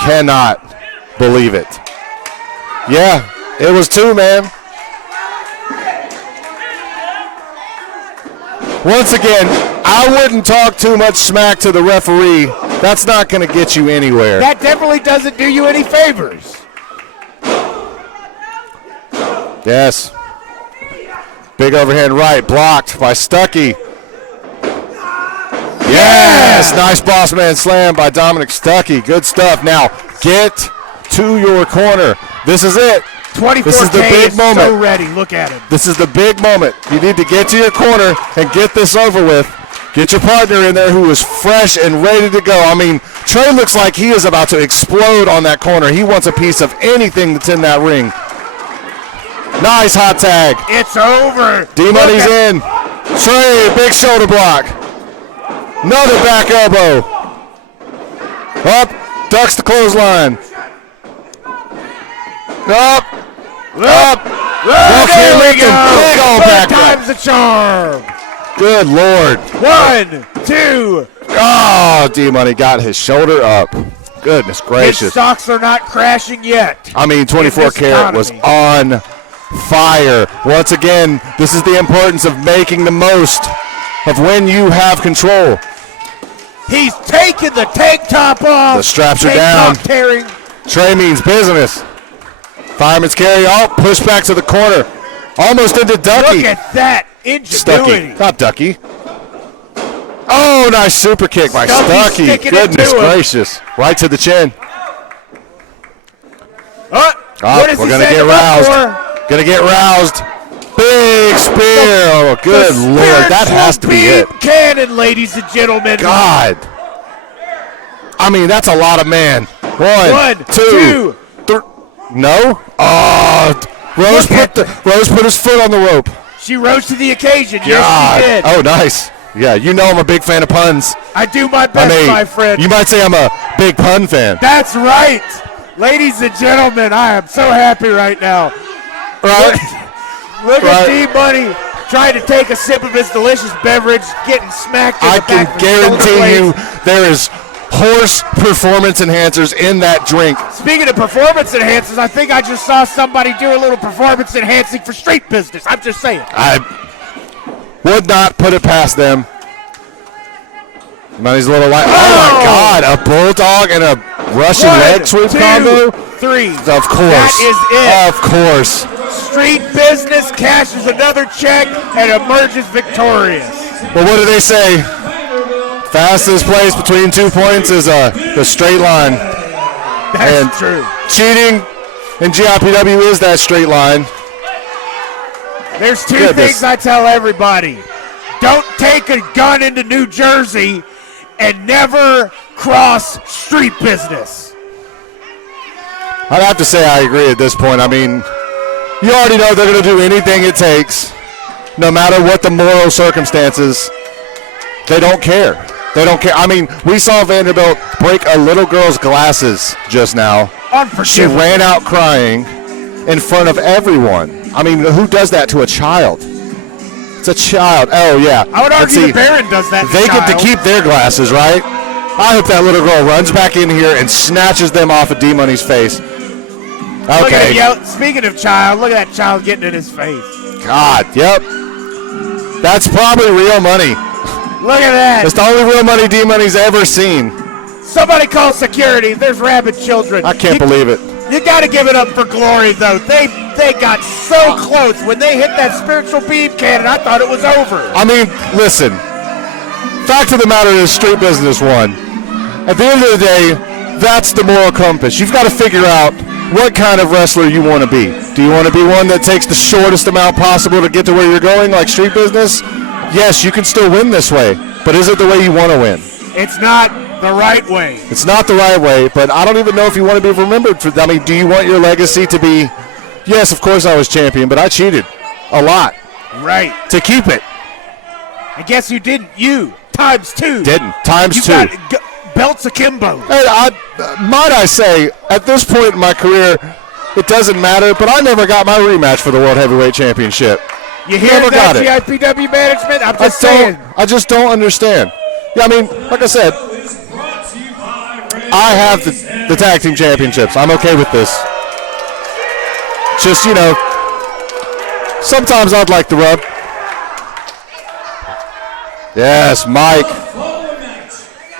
Cannot believe it. Yeah, it was 2, man. Once again, I wouldn't talk too much smack to the referee. That's not going to get you anywhere. That definitely doesn't do you any favors. Yes. Big overhand right, blocked by Stuckey. Yes, nice boss man slam by Dominic Stuckey. Good stuff. Now, get to your corner. This is it. 24K This is the big moment. So ready. Look at him. This is the big moment. You need to get to your corner and get this over with. Get your partner in there who is fresh and ready to go. I mean, Trey looks like he is about to explode on that corner. He wants a piece of anything that's in that ring. Nice hot tag. It's over. D-Money's in. Trey, big shoulder block. Another back elbow. Up, ducks the clothesline. Up. There we go. Big old Third back. time's the charm. Good Lord. 1, 2. Oh, D-Money got his shoulder up. Goodness His gracious. stocks are not crashing yet. I mean, 24 in this karat was economy. on fire. Once again, this is the importance of making the most of when you have control. He's taking the tank top off. The straps are Tank down. top tearing. Trey means business. Fireman's carry. Oh, push back to the corner. Almost into Ducky. Look at that ingenuity. Stuckey, not Ducky. Oh, nice super kick by Stuckey Stuckey. sticking Goodness into him. gracious. Right to the chin. What does We're he going to set get him up roused. for? Going to get roused. Big spear. Oh, good The Lord. That has to be it. spiritual beam cannon, ladies and gentlemen. God. I mean, that's a lot of man. One, 1, two, 3. No? Oh, Rose Look at put his foot on the rope. She rose to the occasion. God. Yes, she did. Oh, nice. Yeah, you know I'm a big fan of puns. I do my best, I mean, my friend. you might say I'm a big pun fan. That's right. Ladies and gentlemen, I am so happy right now. Right? Look at Right. D-Money trying to take a sip of his delicious beverage, getting smacked in I the can back with shoulder guarantee you blades. there is horse performance enhancers in that drink. Speaking of performance enhancers, I think I just saw somebody do a little performance enhancing for street business. I'm just saying. I would not put it past them. Money's a little light. Oh my God! A bulldog and a Russian 1, leg sweep 2, combo. 3. Of course. That is it. Of course. Street business cashes another check and emerges victorious. But what do they say? Fastest place between 2 points is the straight line. That's And true. cheating in GIPW is that straight line. There's two Goodness. things I tell everybody. Don't take a gun into New Jersey and never cross street business. I'd have to say I agree at this point. I mean, you already know they're going to do anything it takes, no matter what the moral circumstances. They don't care. They don't care. I mean, we saw Vanderbilt break a little girl's glasses just now. She Unforgivable. ran out crying in front of everyone. I mean, who does that to a child? It's a child. Oh, yeah. I would Let's argue see. the Baron does that to They get to child. keep their glasses, right? I hope that little girl runs back in here and snatches them off of D-Money's face. Look at Okay. him yell. Speaking of child, look at that child getting in his face. God, yep. That's probably real money. Look at that. It's the only real money D-Money's ever seen. Somebody call security. There's rabid children. I can't believe it. You got to give it up for Glory, though. They got so close. When they hit that spiritual beam cannon, I thought it was over. I mean, listen. Fact of the matter is street business won. At the end of the day, that's the moral compass. You've got to figure out what kind of wrestler you want to be. Do you want to be one that takes the shortest amount possible to get to where you're going, like street business? Yes, you can still win this way, but is it the way you want to win? It's not the right way. It's not the right way, but I don't even know if you want to be remembered for. I mean, do you want your legacy to be, yes, of course I was champion, but I cheated a lot. Right. To keep it. I guess you didn't. You times 2. Didn't. Times you 2. Got belts akimbo. Hey, might I say, at this point in my career, it doesn't matter, but I never got my rematch for the World Heavyweight Championship. You hear that, GIPW management? I'm just saying. I just don't understand. Yeah, I mean, like I said, I have the tag team championships. I'm okay with this. Just, sometimes I'd like the rub. Yes, Mike. The following match,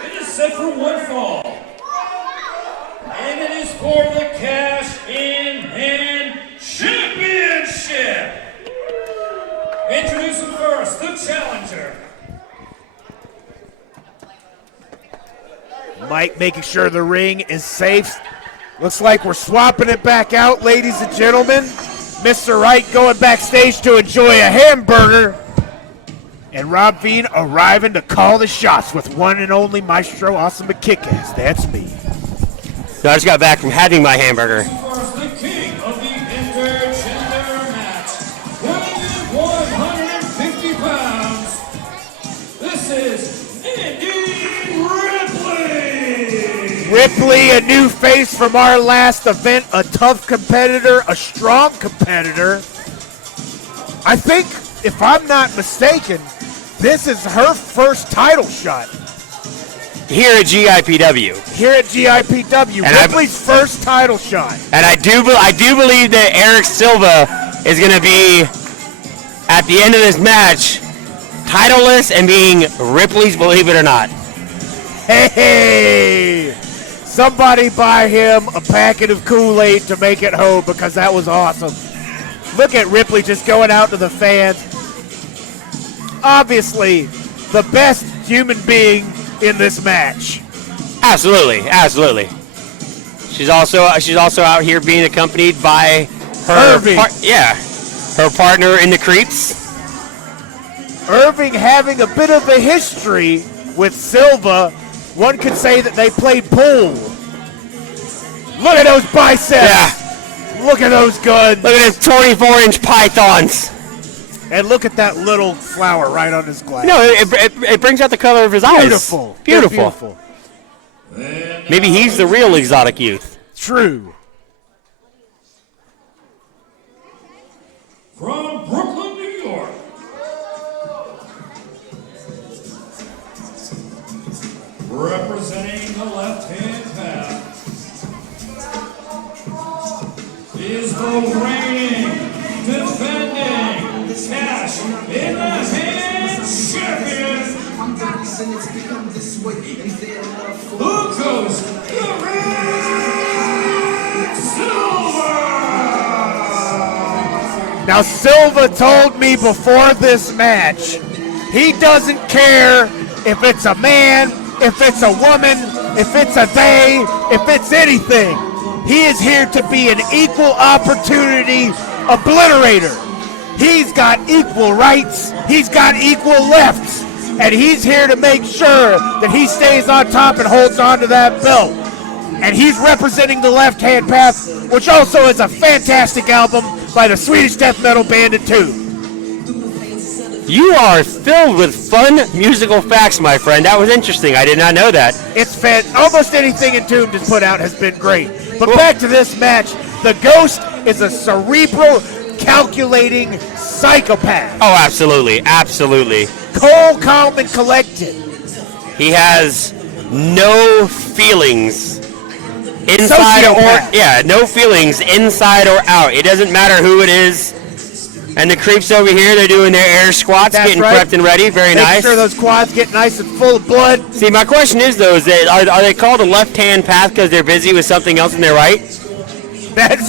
it is set for one fall. And it is for the Cash in Hand Championship. Introducing first, the challenger. Mike making sure the ring is safe. Looks like we're swapping it back out, ladies and gentlemen. Mr. Wright going backstage to enjoy a hamburger. And Rob Veen arriving to call the shots with one and only Maestro Awesome Kickass. That's me. No, I just got back from having my hamburger. First, the king of the intergender match, weighing 150 pounds. This is Andy Ripley. Ripley, a new face from our last event, a tough competitor, a strong competitor. I think, if I'm not mistaken, this is her first title shot. Here at GIPW. Here at GIPW, and Ripley's first title shot. And I do believe that Eric Silva is going to be, at the end of this match, titleless and being Ripley's Believe It or Not. Hey! Somebody buy him a packet of Kool-Aid to make it home, because that was awesome. Look at Ripley just going out to the fans. Obviously, the best human being in this match. Absolutely, absolutely. She's also out here being accompanied by her her partner in the Creeps. Irving having a bit of a history with Silva. One could say that they played pool. Look at those biceps. Yeah. Look at those guns. Look at his 24-inch pythons. And look at that little flower right on his glass. No, it brings out the color of his eyes. Beautiful. Beautiful. Maybe he's the real exotic youth. True. From Brooklyn, New York. Representing the left-hand path is the reigning, defending, Cash in the Hand champion. Who goes the Red Silva? Now, Silva told me before this match, he doesn't care if it's a man, if it's a woman, if it's a they, if it's anything. He is here to be an equal opportunity obliterator. He's got equal rights, he's got equal lefts, and he's here to make sure that he stays on top and holds on to that belt. And he's representing the Left-Hand Path, which also is a fantastic album by the Swedish death metal band Entomb. You are filled with fun musical facts, my friend. That was interesting. I did not know that. It's almost anything Entomb has put out has been great. But back to this match, the Ghost is a cerebral, calculating psychopath. Oh, absolutely, absolutely. Cool, calm, and collected. He has no feelings inside no feelings inside or out. It doesn't matter who it is. And the Creeps over here, they're doing their air squats, getting prepped and ready. Very nice. Make sure those quads get nice and full of blood. See, my question is, though, are they called a left-hand path because they're busy with something else in their right? That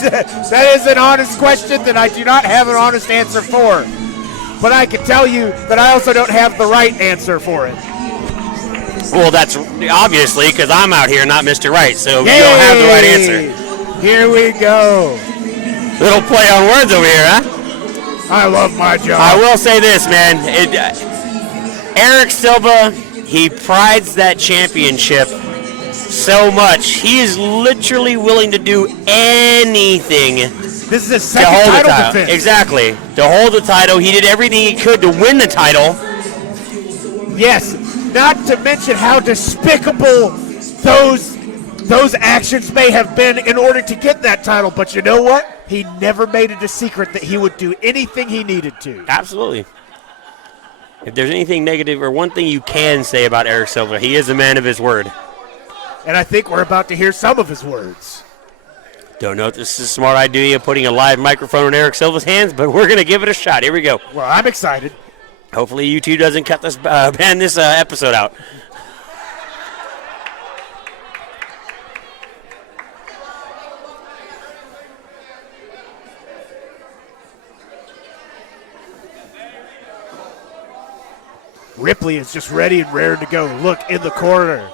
is an honest question that I do not have an honest answer for. But I can tell you that I also don't have the right answer for it. Well, that's obviously because I'm out here, not Mr. Right, so you don't have the right answer. Here we go. Little play on words over here, huh? I love my job. I will say this, man. Eric Silva, he prides that championship so much. He is literally willing to do anything This is his to second hold the title title. defense. Exactly. To hold the title. He did everything he could to win the title. Yes, not to mention how despicable those actions may have been in order to get that title. But you know what? He never made it a secret that he would do anything he needed to. Absolutely. If there's anything negative or one thing you can say about Eric Silva, he is a man of his word. And I think we're about to hear some of his words. Don't know if this is a smart idea, putting a live microphone in Eric Silva's hands, but we're going to give it a shot. Here we go. Well, I'm excited. Hopefully YouTube doesn't cut this, ban this episode out. Ripley is just ready and raring to go. Look in the corner.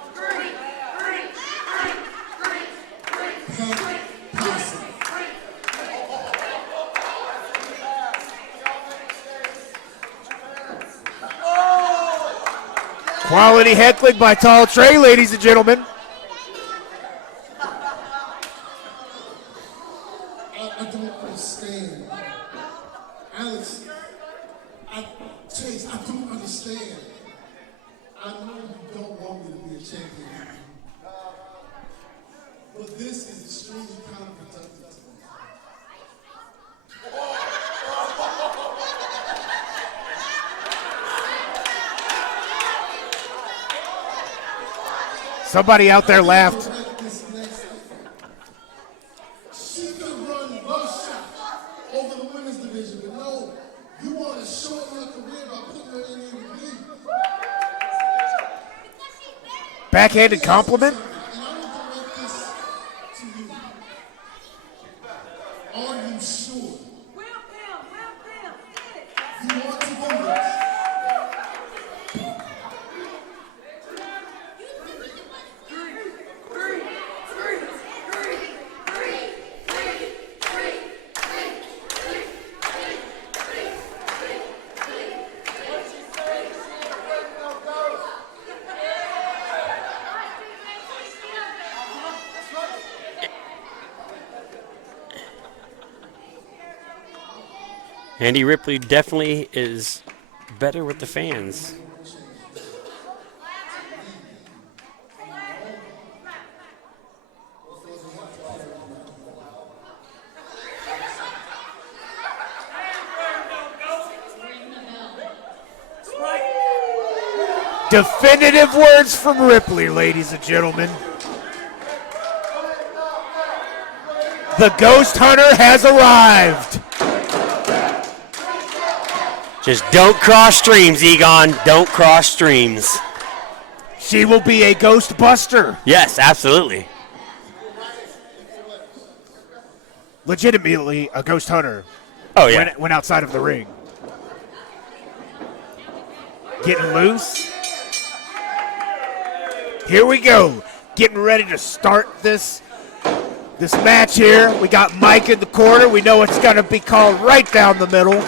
Quality heckling by Tall Trey, ladies and gentlemen. I don't understand. Alex, Chase, I don't understand. I know you don't want me to be a champion. But this is extremely counterproductive to me. Somebody out there laughed. She could run one shot over the women's division, but no, you want to shorten her career by putting her in the league. Backhanded compliment? And I want to make this to you. Are you sure? You want to do this? Andy Ripley definitely is better with the fans. Definitive words from Ripley, ladies and gentlemen. The Ghost Hunter has arrived. Just don't cross streams, Egon. Don't cross streams. She will be a Ghost Buster. Yes, absolutely. Legitimately a Ghost Hunter. Oh, yeah. Went outside of the ring. Getting loose. Here we go. Getting ready to start this match here. We got Mike in the corner. We know it's going to be called right down the middle.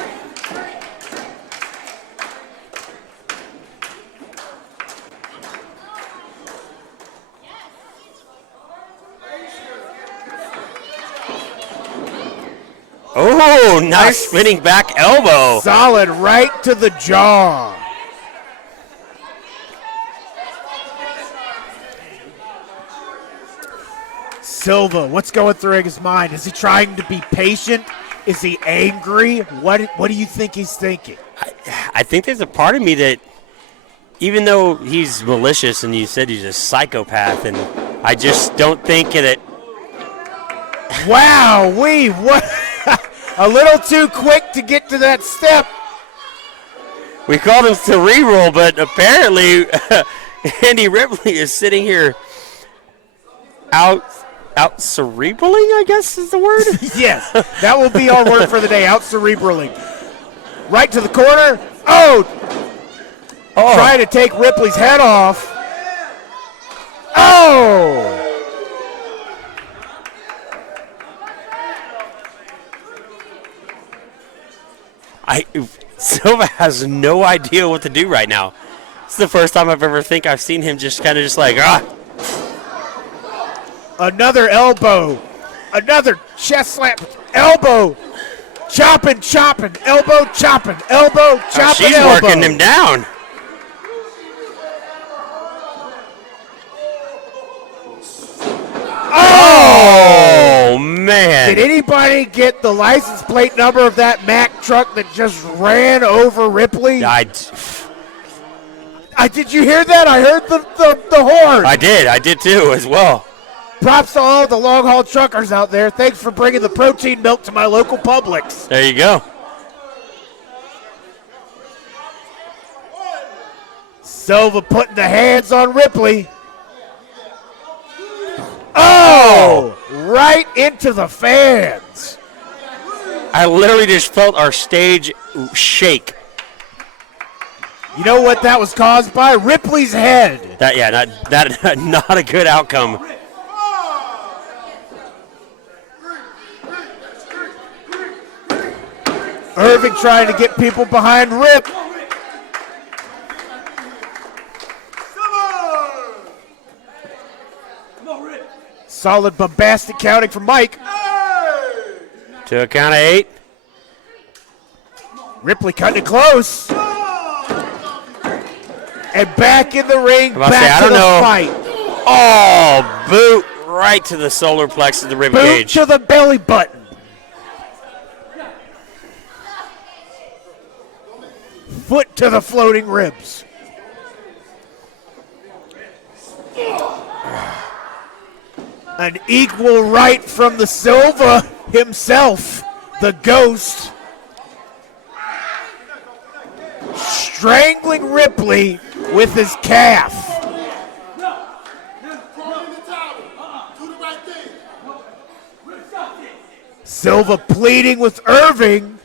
Oh, nice spinning back elbow. Solid right to the jaw. Silva, what's going through his mind? Is he trying to be patient? Is he angry? What do you think he's thinking? I think there's a part of me that, even though he's malicious and you said he's a psychopath, and I just don't think that. Wow, what? A little too quick to get to that step. We called him cerebral, but apparently Andy Ripley is sitting here out cerebraling, I guess is the word. Yes, that will be our word for the day, out cerebraling. Right to the corner. Oh! Trying to take Ripley's head off. Oh! Silva has no idea what to do right now. It's the first time I've seen him just kind of just like, Another elbow. Another chest slap. Elbow. Chopping. Elbow chopping. Elbow chopping. She's working him down. Oh, man. Did anybody get the license plate number of that Mack truck that just ran over Ripley? Did you hear that? I heard the horn. I did too as well. Props to all the long haul truckers out there. Thanks for bringing the protein milk to my local Publix. There you go. Silva putting the hands on Ripley. Oh, right into the fans. I literally just felt our stage shake. You know what that was caused by? Ripley's head. Not a good outcome. Irving trying to get people behind Rip. Solid bombastic counting from Mike. To a count of 8. Ripley cutting it close. And back in the ring, back to the fight. Oh, boot right to the solar plexus of the rib cage. Boot to the belly button. Foot to the floating ribs. An equal right from the Silva himself, the Ghost. Strangling Ripley with his calf. Silva pleading with Irving.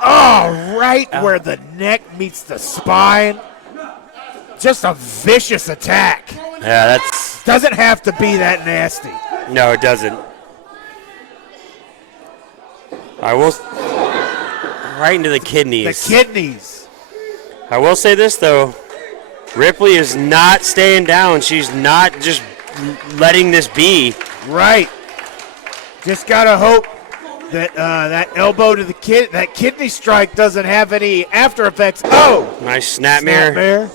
Oh, right where the neck meets the spine. Just a vicious attack. Yeah, doesn't have to be that nasty. No, it doesn't. I will. Right into the kidneys. The kidneys. I will say this, though. Ripley is not staying down. She's not just letting this be. Right. Just got to hope that that elbow to the that kidney strike doesn't have any after effects. Oh! Nice snapmare.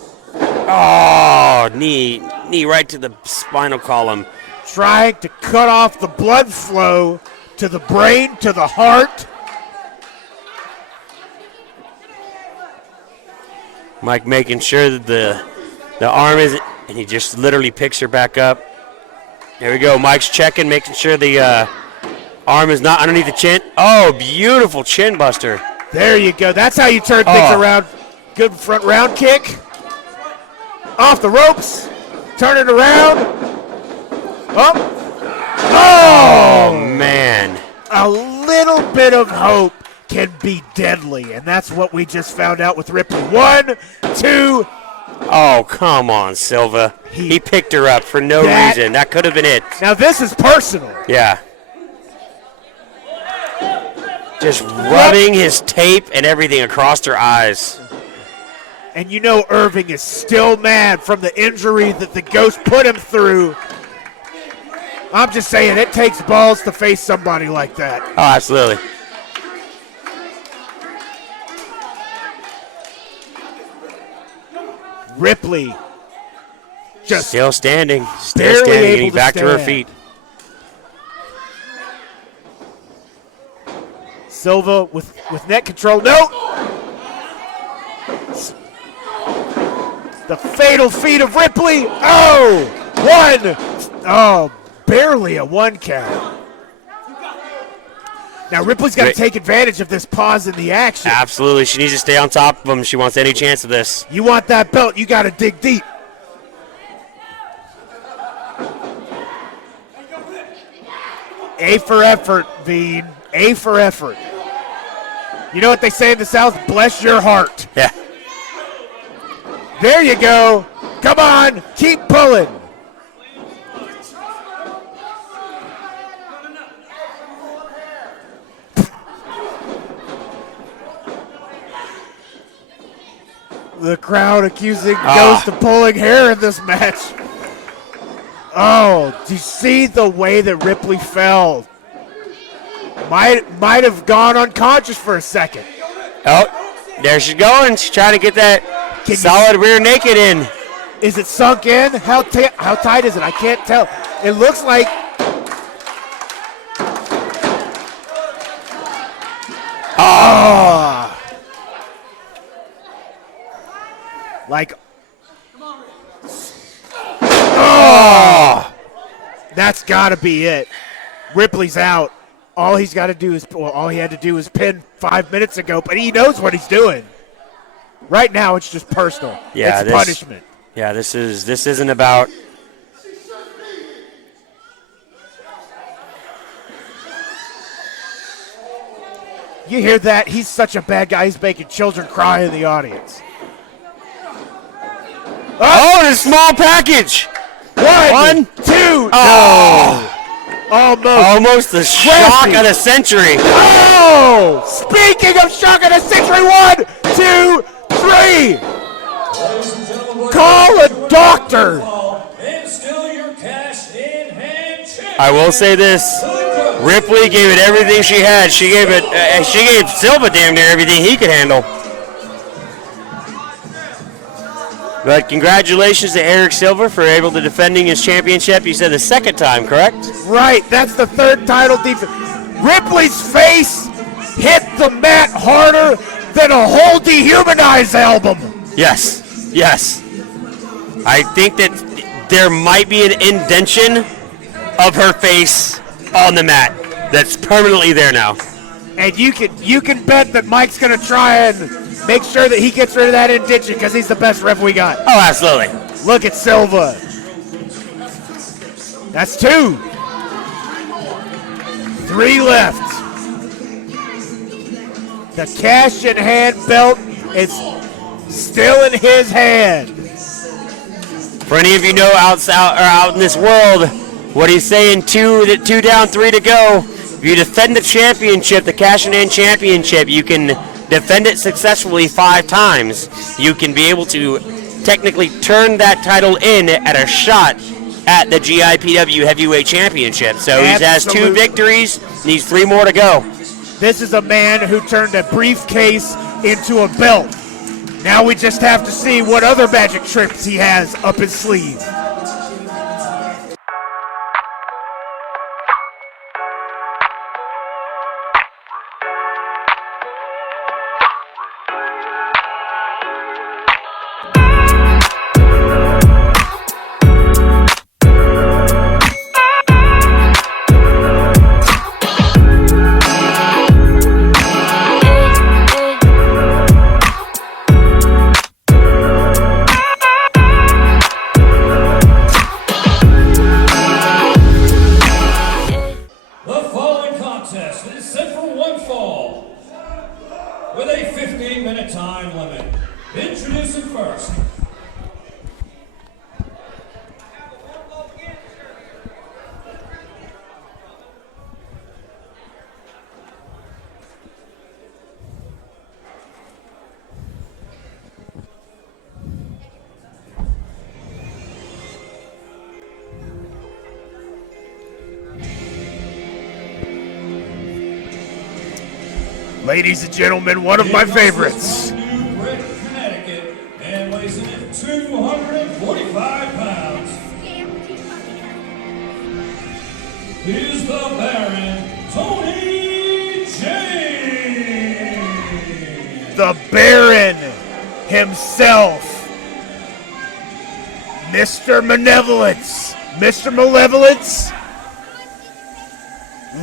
Oh, knee right to the spinal column. Trying to cut off the blood flow to the brain, to the heart. Mike making sure that the arm isn't, and he just literally picks her back up. There we go. Mike's checking, making sure the arm is not underneath the chin. Oh, beautiful chin buster. There you go. That's how you turn things around. Good front round kick. Off the ropes. Turn it around. Up. Oh, man. A little bit of hope can be deadly, and that's what we just found out with Ripley. 1, 2. Oh, come on, Silva. He picked her up for no reason. That could have been it. Now this is personal. Yeah. Just rubbing his tape and everything across her eyes. And you know Irving is still mad from the injury that the Ghost put him through. I'm just saying, it takes balls to face somebody like that. Oh, absolutely. Ripley just still standing, getting back to her feet. Silva with net control. No! The fatal feet of Ripley. Oh! 1. Oh, barely a 1 count. Now Ripley's got to take advantage of this pause in the action. Absolutely. She needs to stay on top of him. She wants any chance of this. You want that belt, you got to dig deep. A for effort, Veen. A for effort. You know what they say in the South? Bless your heart. Yeah. There you go. Come on. Keep pulling. The crowd accusing Ghost of pulling hair in this match. Oh, do you see the way that Ripley fell? Might have gone unconscious for a second. Oh, there she's going. She's trying to get that solid rear naked in. Is it sunk in? How tight is it? I can't tell. It looks like. Oh. Like. Oh. That's got to be it. Ripley's out. All he's got to do is, well, all he had to do was pin 5 minutes ago, but he knows what he's doing. Right now, it's just personal. Yeah, it's punishment. Yeah, this isn't about. You hear that? He's such a bad guy. He's making children cry in the audience. Oh, the small package. One, two. Oh. Almost the shock of the century. Oh! Speaking of shock of the century, 1, 2, 3. Call a doctor. And still your cash in hand check. I will say this: Ripley gave it everything she had. She gave Silva damn near everything he could handle. But congratulations to Eric Silva for able to defending his championship. You said the second time, correct? Right, that's the third title defense. Ripley's face hit the mat harder than a whole Dehumanized album. Yes, yes. I think that there might be an indention of her face on the mat that's permanently there now. And you can bet that Mike's going to try and make sure that he gets rid of that indention because he's the best ref we got. Oh, absolutely. Look at Silva. That's 2. 3 left. The cash in hand belt is still in his hand. For any of you know out in this world, what he's saying, 2 down, 3 to go. If you defend the championship, the cash in hand championship, you can defend it successfully 5 times. You can be able to technically turn that title in at a shot at the GIPW Heavyweight Championship. So he has 2 victories, needs 3 more to go. This is a man who turned a briefcase into a belt. Now we just have to see what other magic tricks he has up his sleeve. Ladies and gentlemen, one of my favorites. Connecticut, and weighs in at 245 pounds. Here's the Baron, Tony James. The Baron himself. Mr. Malevolence. Mr. Malevolence.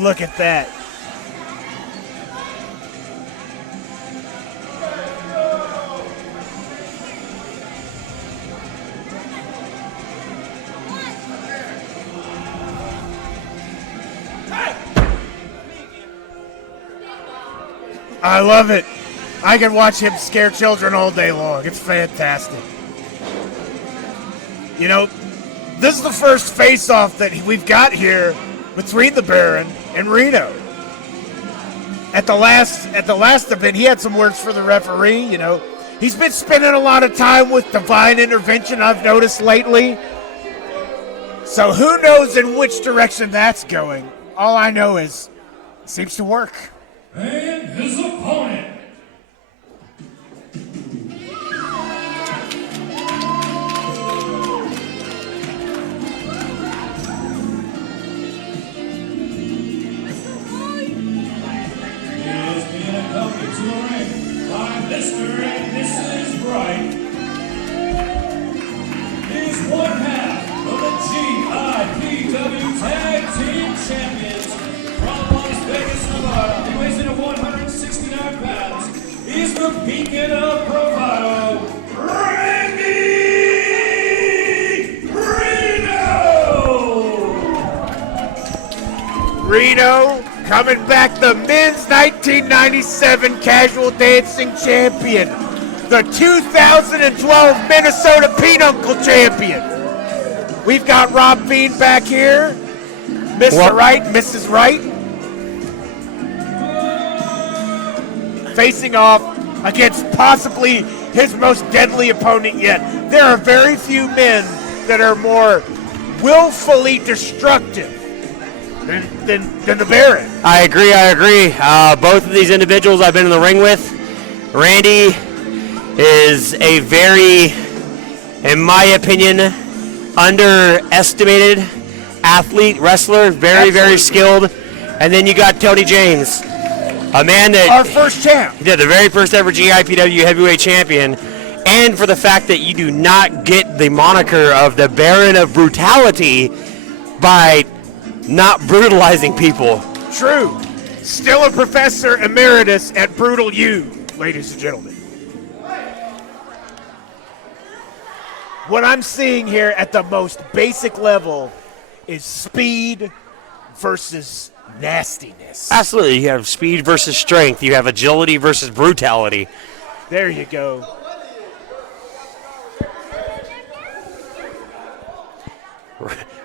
Look at that. I love it. I can watch him scare children all day long. It's fantastic. You know, this is the first face-off that we've got here between the Baron and Reno. At the last event, he had some words for the referee. You know, He's been spending a lot of time with divine intervention, I've noticed lately. So who knows in which direction that's going. All I know is it seems to work. And his opponent. To the ring by Mr. and Mrs. Wright. He is one half of the GIPW Tag Team Champions from Las Vegas, Nevada. He weighs in at 169 pounds. He is the beacon of bravado, Randy Reno! Reno coming back, the men's 1997 casual dancing champion, the 2012 Minnesota Pinochle champion. We've got Rob Bean back here, Mr. Wright, Mrs. Wright, facing off against possibly his most deadly opponent yet. There are very few men that are more willfully destructive than the Baron. I agree. Both of these individuals I've been in the ring with. Randy is a very, in my opinion, underestimated athlete, wrestler, very skilled. And then you got Tony James, a man that... Our first champ. Yeah, the very first ever GIPW heavyweight champion. And for the fact that you do not get the moniker of the Baron of Brutality by not brutalizing people. True. Still a professor emeritus at Brutal U, ladies and gentlemen. What I'm seeing here at the most basic level is speed versus nastiness. Absolutely. You have speed versus strength. You have agility versus brutality. There you go.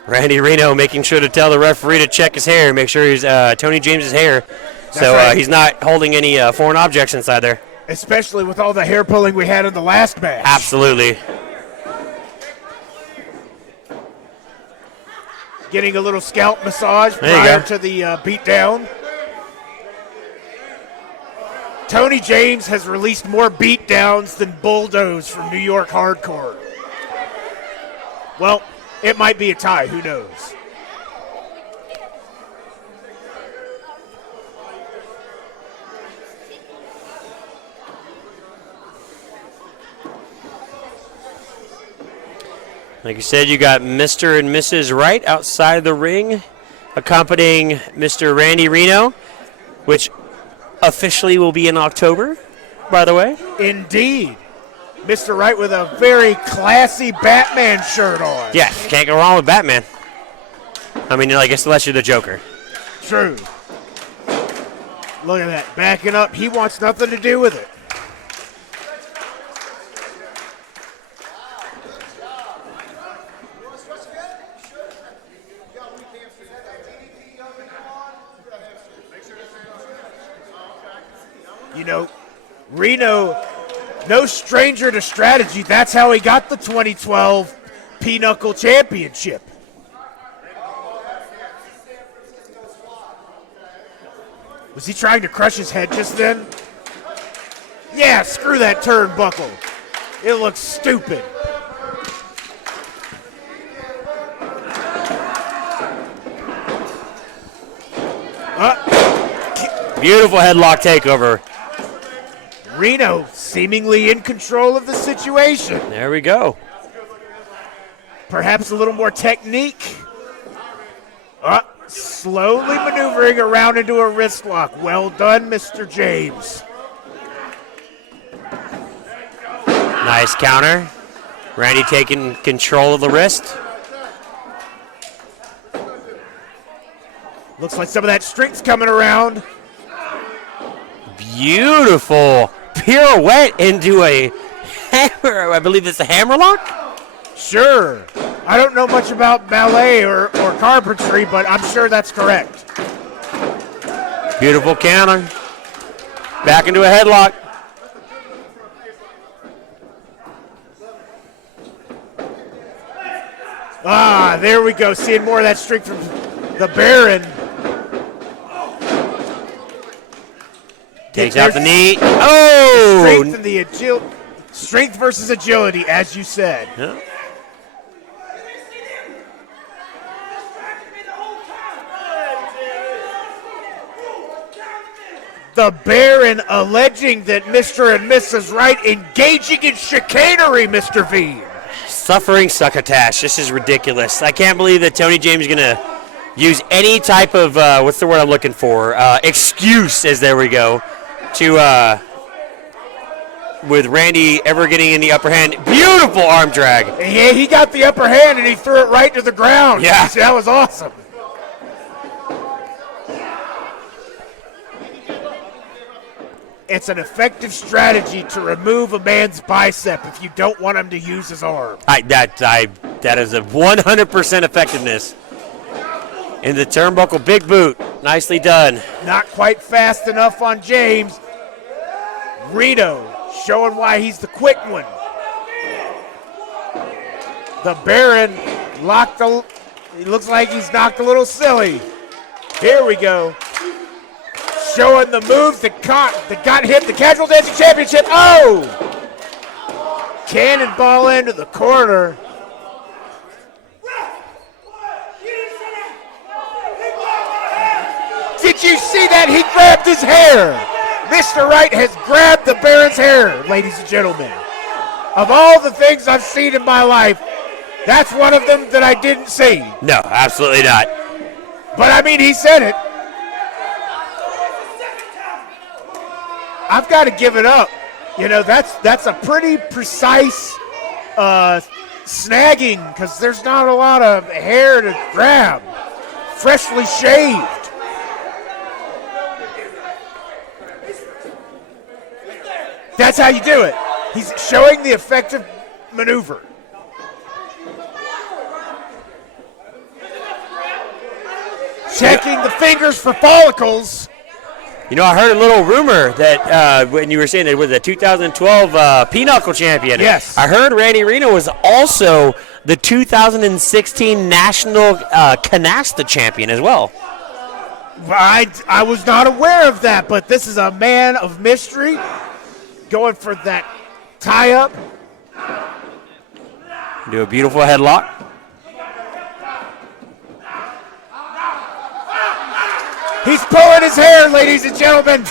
Randy Reno making sure to tell the referee to check his hair, make sure he's Tony James's hair, so right. He's not holding any foreign objects inside there. Especially with all the hair pulling we had in the last match. Absolutely. Getting a little scalp massage prior to the beatdown. Tony James has released more beatdowns than Bulldoze from New York Hardcore. Well, it might be a tie, who knows? Like you said, you got Mr. and Mrs. Wright outside the ring, accompanying Mr. Randy Reno, which officially will be in October, by the way. Indeed. Mr. Wright with a very classy Batman shirt on. Yeah, can't go wrong with Batman. I mean, I guess unless you're the Joker. True. Look at that, backing up. He wants nothing to do with it. You know, Reno, no stranger to strategy. That's how he got the 2012 Pinochle Championship. Was he trying to crush his head just then? Yeah, screw that turnbuckle. It looks stupid. Beautiful headlock takeover. Reno seemingly in control of the situation. There we go. Perhaps a little more technique. Slowly maneuvering around into a wrist lock. Well done, Mr. James. Nice counter. Randy taking control of the wrist. Looks like some of that strength's coming around. Beautiful pirouette into a hammer. I believe it's a hammerlock? Sure. I don't know much about ballet or carpentry, but I'm sure that's correct. Beautiful counter. Back into a headlock. Ah, there we go. Seeing more of that strength from the Baron. Takes out the knee. Oh! Strength and the agility. Strength versus agility, as you said. Yeah. The Baron alleging that Mr. and Mrs. Wright engaging in chicanery, Mr. V. Suffering succotash. This is ridiculous. I can't believe that Tony James is going to use any type of, what's the word I'm looking for? Excuse, as there we go, to, with Randy ever getting in the upper hand. Beautiful arm drag. Yeah, he got the upper hand and he threw it right to the ground. Yeah. That was awesome. It's an effective strategy to remove a man's bicep if you don't want him to use his arm. That is a 100% effectiveness. In the turnbuckle, big boot. Nicely done. Not quite fast enough on James. Reno showing why he's the quick one. The Baron he looks like he's knocked a little silly. Here we go. Showing the moves that got him the Casual Dancing Championship. Oh! Cannonball into the corner. Did you see that? He grabbed his hair. Mr. Wright has grabbed the Baron's hair, ladies and gentlemen. Of all the things I've seen in my life, that's one of them that I didn't see. No, absolutely not. But I mean, he said it. I've got to give it up. You know, that's a pretty precise snagging because there's not a lot of hair to grab. Freshly shaved. That's how you do it. He's showing the effective maneuver. Checking the fingers for follicles. You know, I heard a little rumor that when you were saying that with the 2012 Pinochle champion. Yes. I heard Randy Reno was also the 2016 National Canasta champion as well. I was not aware of that, but this is a man of mystery going for that tie-up. Do a beautiful headlock. He's pulling his hair, ladies and gentlemen.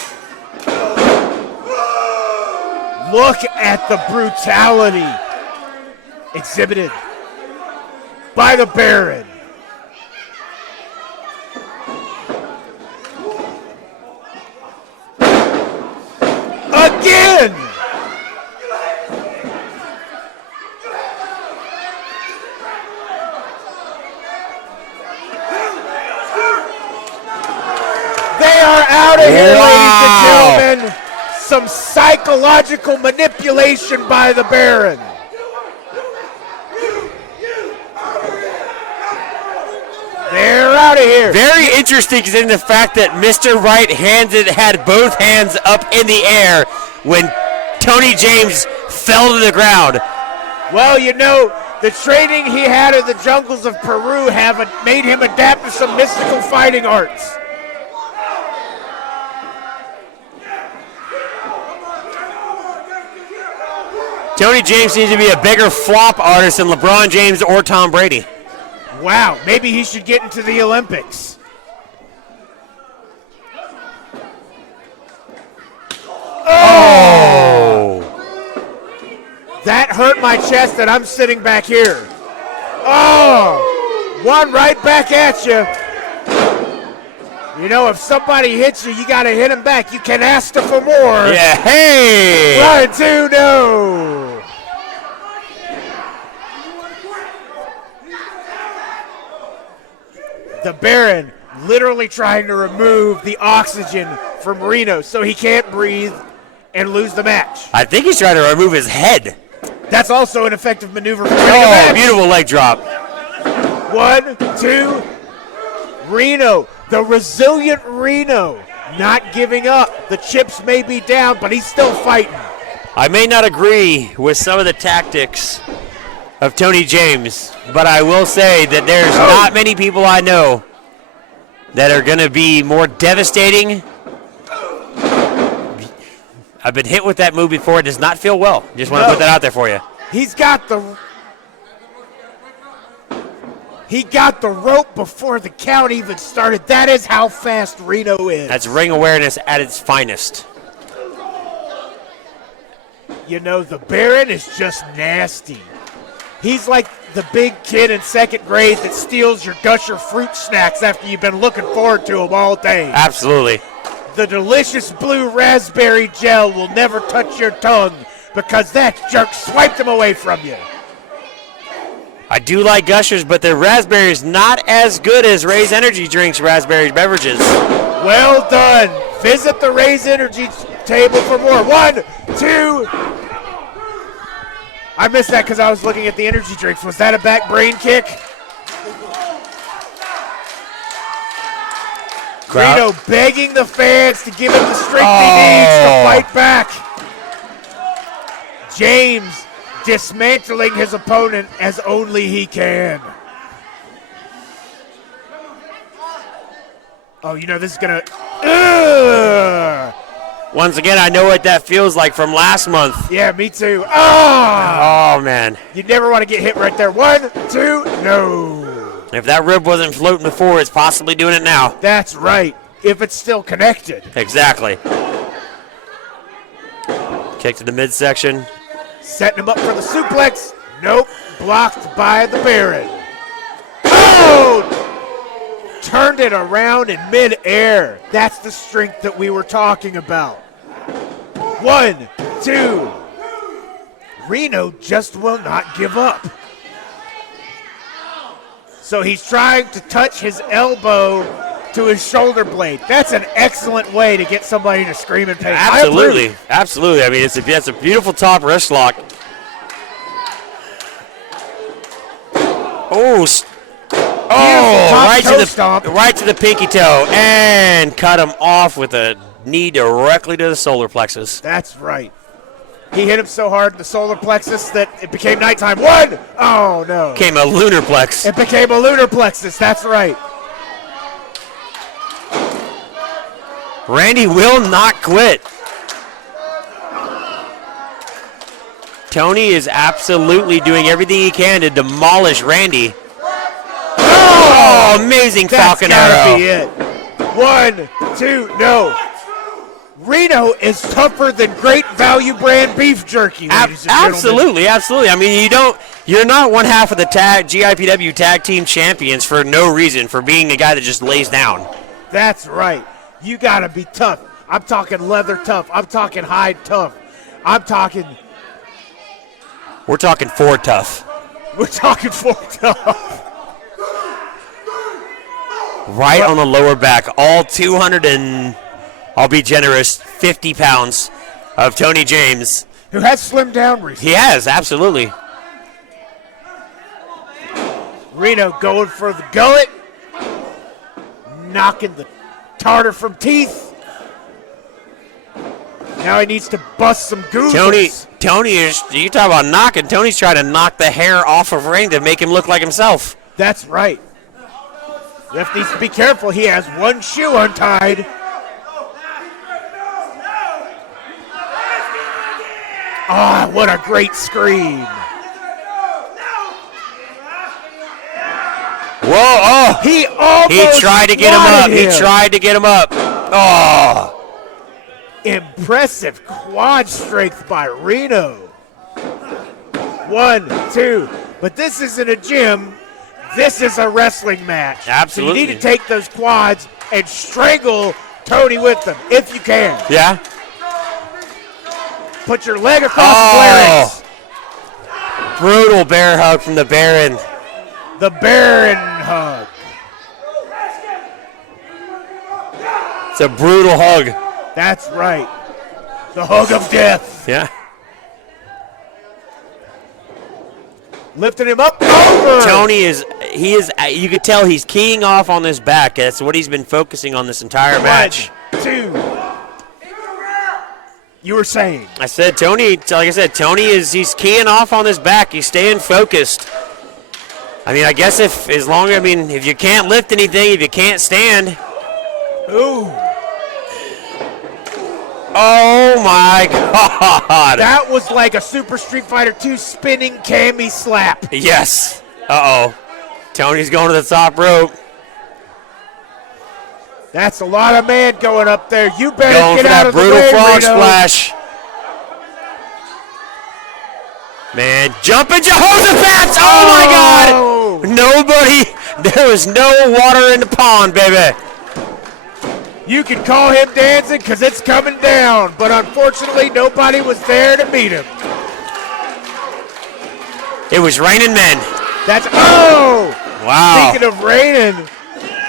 Look at the brutality exhibited by the Baron. Again! They are out of here, ladies and gentlemen. Some psychological manipulation by the Baron. They're out of here. Very interesting in the fact that Mr. Wright had both hands up in the air when Tony James fell to the ground. Well, you know, the training he had in the jungles of Peru have made him adapt to some mystical fighting arts. Tony James needs to be a bigger flop artist than LeBron James or Tom Brady. Wow, maybe he should get into the Olympics. Oh! That hurt my chest and I'm sitting back here. Oh! One right back at you. You know, if somebody hits you, you got to hit them back. You can ask for more. Yeah, hey! 1, 2, no! The Baron literally trying to remove the oxygen from Reno so he can't breathe and lose the match. I think he's trying to remove his head. That's also an effective maneuver for winning the match. Beautiful leg drop. 1, 2. Reno, the resilient Reno, not giving up. The chips may be down, but he's still fighting. I may not agree with some of the tactics of Tony James, but I will say that there's not many people I know that are going to be more devastating. I've been hit with that move before. It does not feel well. Just want to put that out there for you. He got the rope before the count even started. That is how fast Reno is. That's ring awareness at its finest. You know, the Baron is just nasty. He's like the big kid in second grade that steals your Gusher fruit snacks after you've been looking forward to them all day. Absolutely. The delicious blue raspberry gel will never touch your tongue because that jerk swiped them away from you. I do like Gushers, but the raspberry is not as good as Ray's Energy Drinks raspberry beverages. Well done. Visit the Ray's Energy table for more. 1, 2. I missed that because I was looking at the energy drinks. Was that a back brain kick? Reno begging the fans to give him the strength he needs to fight back. James dismantling his opponent as only he can. Oh, you know this is going to... Once again, I know what that feels like from last month. Yeah, me too. Oh, man. You never want to get hit right there. 1, 2, no. If that rib wasn't floating before, it's possibly doing it now. That's right, if it's still connected. Exactly. Kick to the midsection. Setting him up for the suplex. Nope, blocked by the Baron. Oh! Turned it around in midair. That's the strength that we were talking about. 1, 2. Reno just will not give up. So he's trying to touch his elbow to his shoulder blade. That's an excellent way to get somebody to scream in pain. Absolutely, absolutely. I mean, it's a beautiful top wrist lock. Right to the pinky toe, and cut him off with a knee directly to the solar plexus. That's right. He hit him so hard in the solar plexus that it became nighttime. 1! Oh, no. Became a lunar plex. It became a lunar plexus. That's right. Randy will not quit. Tony is absolutely doing everything he can to demolish Randy. Oh, amazing Falcon Arrow. That's gotta be it. 1, 2, no. Reno is tougher than Great Value brand beef jerky, ladies and gentlemen. Absolutely, absolutely. I mean, you're not one half of the GIPW tag team champions for no reason, for being a guy that just lays down. That's right. You gotta be tough. I'm talking leather tough. I'm talking hide tough. We're talking Ford tough. We're talking Ford tough. Right on the lower back, all 200 and, I'll be generous, 50 pounds of Tony James. Who has slimmed down recently. He has, absolutely. Reno going for the gullet. Knocking the tartar from teeth. Now he needs to bust some goozles. Tony is, you talk about knocking, Tony's trying to knock the hair off of Randy to make him look like himself. That's right. Ref needs to be careful. He has one shoe untied. Ah, what a great scream. Whoa, oh. He tried to get him up. He tried to get him up. Oh. Impressive quad strength by Reno. 1, 2. But this isn't a gym. This is a wrestling match. Absolutely. So you need to take those quads and strangle Tony with them, if you can. Yeah. Put your leg across the larynx. Brutal bear hug from the Baron. The Baron hug. It's a brutal hug. That's right. The hug of death. Yeah. Lifting him up. Over. Tony you could tell he's keying off on this back. That's what he's been focusing on this entire match. 1, 2. You were saying. I said Tony, like I said, he's keying off on this back. He's staying focused. I mean, I guess if you can't lift anything, if you can't stand. Ooh. Oh my God. That was like a Super Street Fighter 2 spinning cami slap. Yes. Uh-oh. Tony's going to the top rope. That's a lot of man going up there. You better Going get for out that of the brutal way, frog Reno. splash. Man, jumping Jehoshaphat! Oh my God! There was no water in the pond, baby. You can call him dancing because it's coming down, but unfortunately nobody was there to meet him. It was raining men. Wow. Speaking of raining,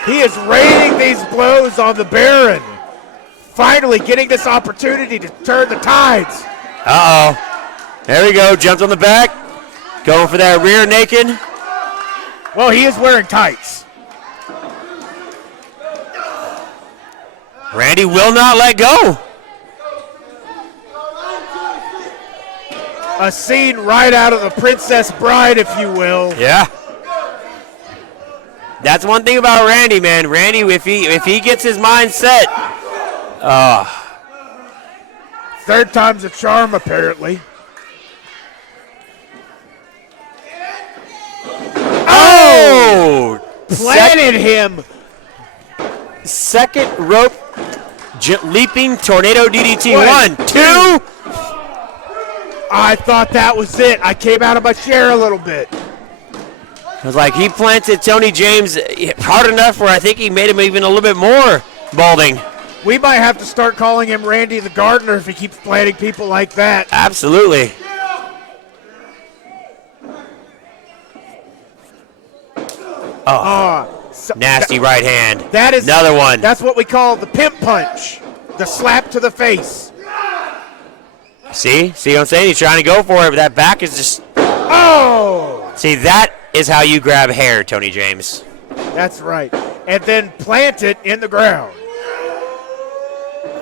he is raining these blows on the Baron. Finally getting this opportunity to turn the tides. Uh-oh. There we go. Jumped on the back. Going for that rear naked. Well, he is wearing tights. Randy will not let go. A scene right out of The Princess Bride, if you will. Yeah. That's one thing about Randy, man. Randy, if he gets his mind set. Third time's a charm, apparently. Oh! Planted him. Second rope leaping tornado DDT. One, 1, 2. I thought that was it. I came out of my chair a little bit. It was like he planted Tony James hard enough where I think he made him even a little bit more balding. We might have to start calling him Randy the Gardener if he keeps planting people like that. Absolutely. Nasty right hand. That is another one. That's what we call the pimp punch, the slap to the face. See what I'm saying? He's trying to go for it, but that back is just. Oh! See, that is how you grab hair, Tony James. That's right. And then plant it in the ground.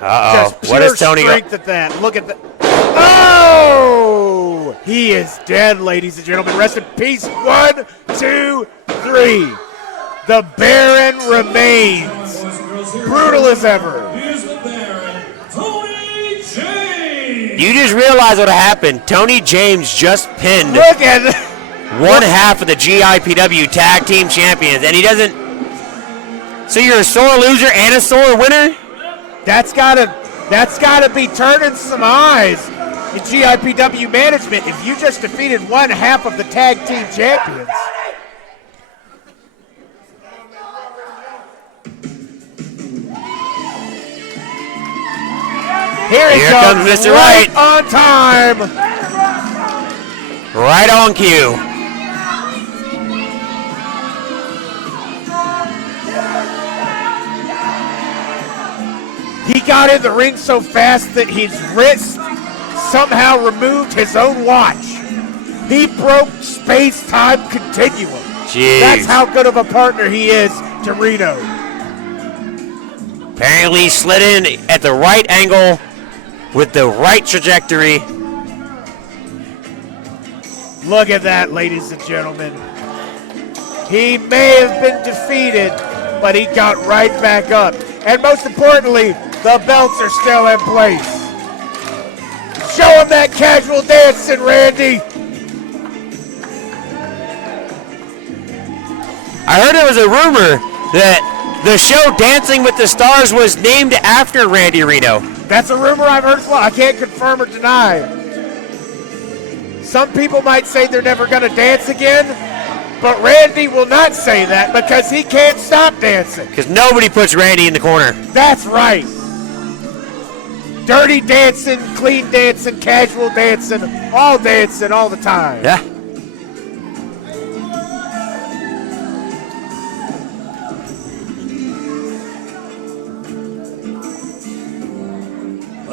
Uh-oh. Just What is Tony? strength at that. Look at that. Oh! He is dead, ladies and gentlemen. Rest in peace. 1, 2, 3. The Baron remains. Brutal as ever. Here's the Baron, Tony James. You just realize what happened. Tony James just pinned Look at that. one half of the GIPW Tag Team Champions, and he doesn't. So you're a sore loser and a sore winner? That's gotta be turning some eyes in GIPW management if you just defeated one half of the tag team champions. Here comes Mr. Right. On time. Right on cue. He got in the ring so fast that his wrist somehow removed his own watch. He broke space-time continuum. Jeez. That's how good of a partner he is to Reno. Apparently he slid in at the right angle with the right trajectory. Look at that, ladies and gentlemen. He may have been defeated, but he got right back up. And most importantly, the belts are still in place. Show him that casual dancing, Randy. I heard there was a rumor that the show Dancing with the Stars was named after Randy Reno. That's a rumor I've heard as well. I can't confirm or deny. Some people might say they're never going to dance again, but Randy will not say that because he can't stop dancing. Because nobody puts Randy in the corner. That's right. Dirty dancing, clean dancing, casual dancing all the time. Yeah.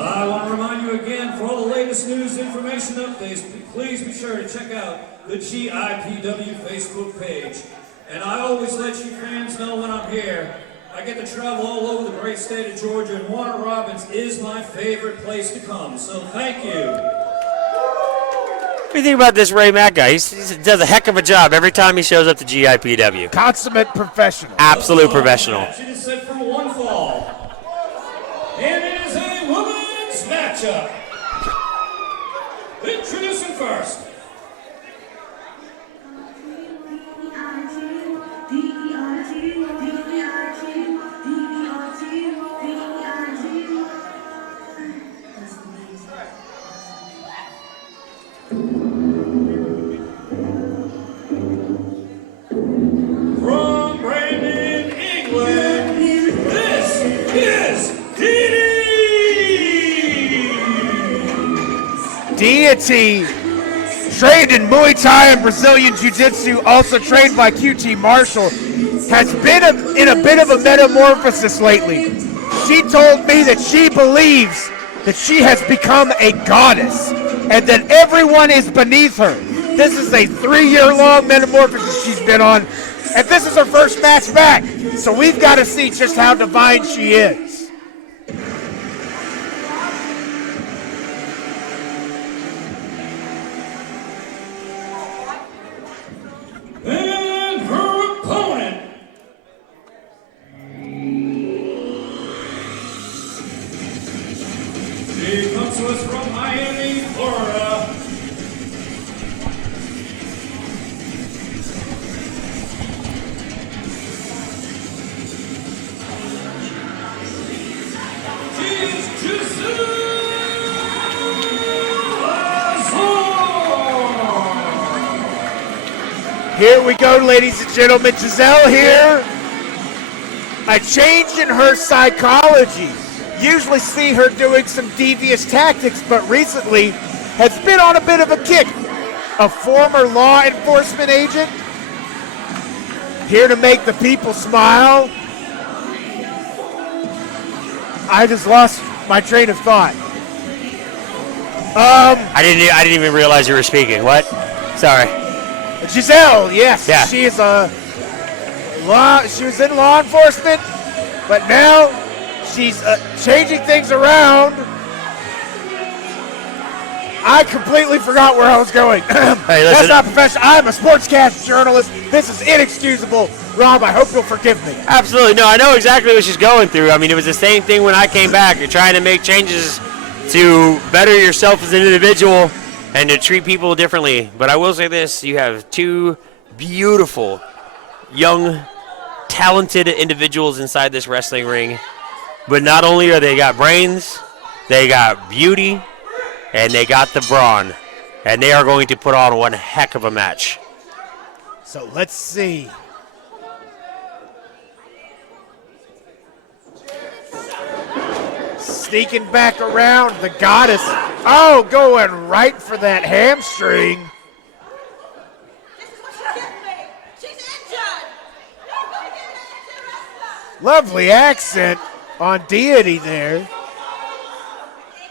I want to remind you again, for all the latest news, information, updates, please be sure to check out the GIPW Facebook page. And I always let you fans know when I'm here. I get to travel all over the great state of Georgia, and Warner Robins is my favorite place to come. So thank you. What do you think about this Ray Mack guy? He does a heck of a job every time he shows up to GIPW. Consummate professional. Absolute professional. It is set for one fall. And it is a women's matchup. Introducing first. From Brandon, England, this is Deity! Deity, trained in Muay Thai and Brazilian Jiu-Jitsu, also trained by QT Marshall, has been in a bit of a metamorphosis lately. She told me that she believes that she has become a goddess and that everyone is beneath her. This is a 3-year-long metamorphosis she's been on, and this is her first match back. So we've got to see just how divine she is. And her opponent. She comes to us from Miami, Florida. She is Gisele. Here we go, ladies and gentlemen. Gisele here. A change in her psychology. Usually see her doing some devious tactics, but recently has been on a bit of a kick. A former law enforcement agent, here to make the people smile. I just lost my train of thought. I didn't even realize you were speaking. What? Sorry. Gisele, yes, Yeah. she is she was in law enforcement, but now she's changing things around. I completely forgot where I was going. Hey, That's listen. not professional. I'm a sportscast journalist. This is inexcusable. Rob, I hope you'll forgive me. Absolutely. No, I know exactly what she's going through. I mean, it was the same thing when I came back. You're trying to make changes to better yourself as an individual and to treat people differently. But I will say this, you have two beautiful, young, talented individuals inside this wrestling ring. But not only are they got brains, they got beauty, and they got the brawn. And they are going to put on one heck of a match. So let's see. Sneaking back around, the goddess. Oh, going right for that hamstring. Lovely accent on Deity there.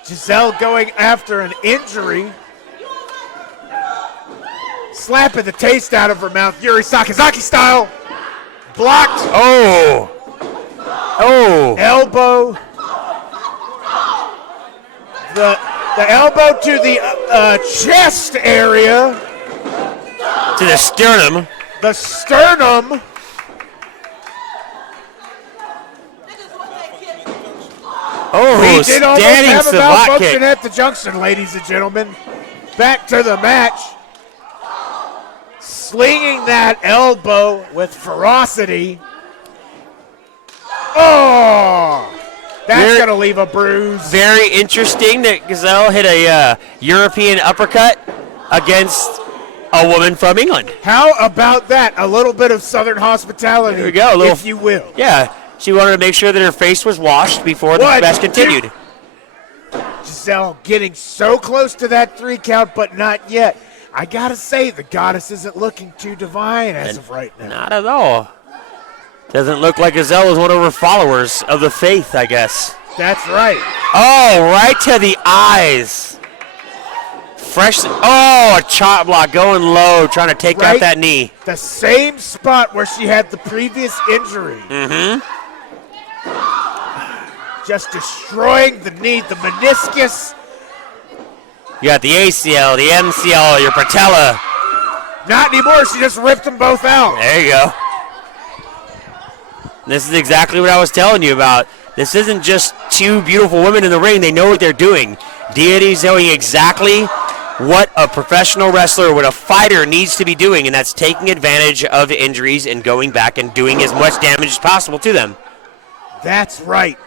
Gisele going after an injury. Slapping the taste out of her mouth. Yuri Sakazaki style. Blocked. Oh! Oh! Elbow. The elbow to the chest area. To the sternum. The sternum. Oh, We did almost standing have a savate malfunction kick. at the junction, ladies and gentlemen. Back to the match. Slinging that elbow with ferocity. Oh! That's going to leave a bruise. Very interesting that Gisele hit a European uppercut against a woman from England. How about that? A little bit of Southern hospitality, There we go, if you will. Yeah, she wanted to make sure that her face was washed before the match continued. Gisele getting so close to that 3 count, but not yet. I got to say, the goddess isn't looking too divine as of right now. Not at all. Doesn't look like Gisele is one of her followers of the faith, I guess. That's right. Oh, right to the eyes. Fresh. Oh, a chop block going low, trying to take out Right. that knee. The same spot where she had the previous injury. Mm-hmm. just destroying the knee, the meniscus. You got the ACL, the MCL, your patella. Not anymore. She just ripped them both out. There you go. This is exactly what I was telling you about. This isn't just two beautiful women in the ring. They know what they're doing. Deity's knowing exactly what a professional wrestler, what a fighter needs to be doing, and that's taking advantage of injuries and going back and doing as much damage as possible to them. That's right.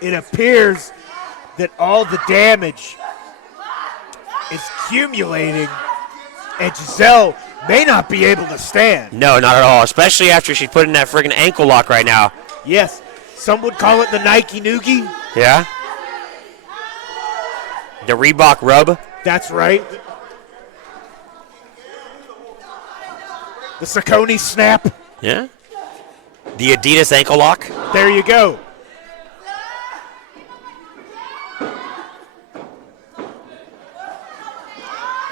It appears that all the damage is accumulating, and Gisele may not be able to stand. No, not at all, especially after she's put in that friggin' ankle lock right now. Yes, some would call it the Nike Noogie. Yeah. The Reebok rub. That's right. The Saucony snap. Yeah. The Adidas ankle lock. There you go.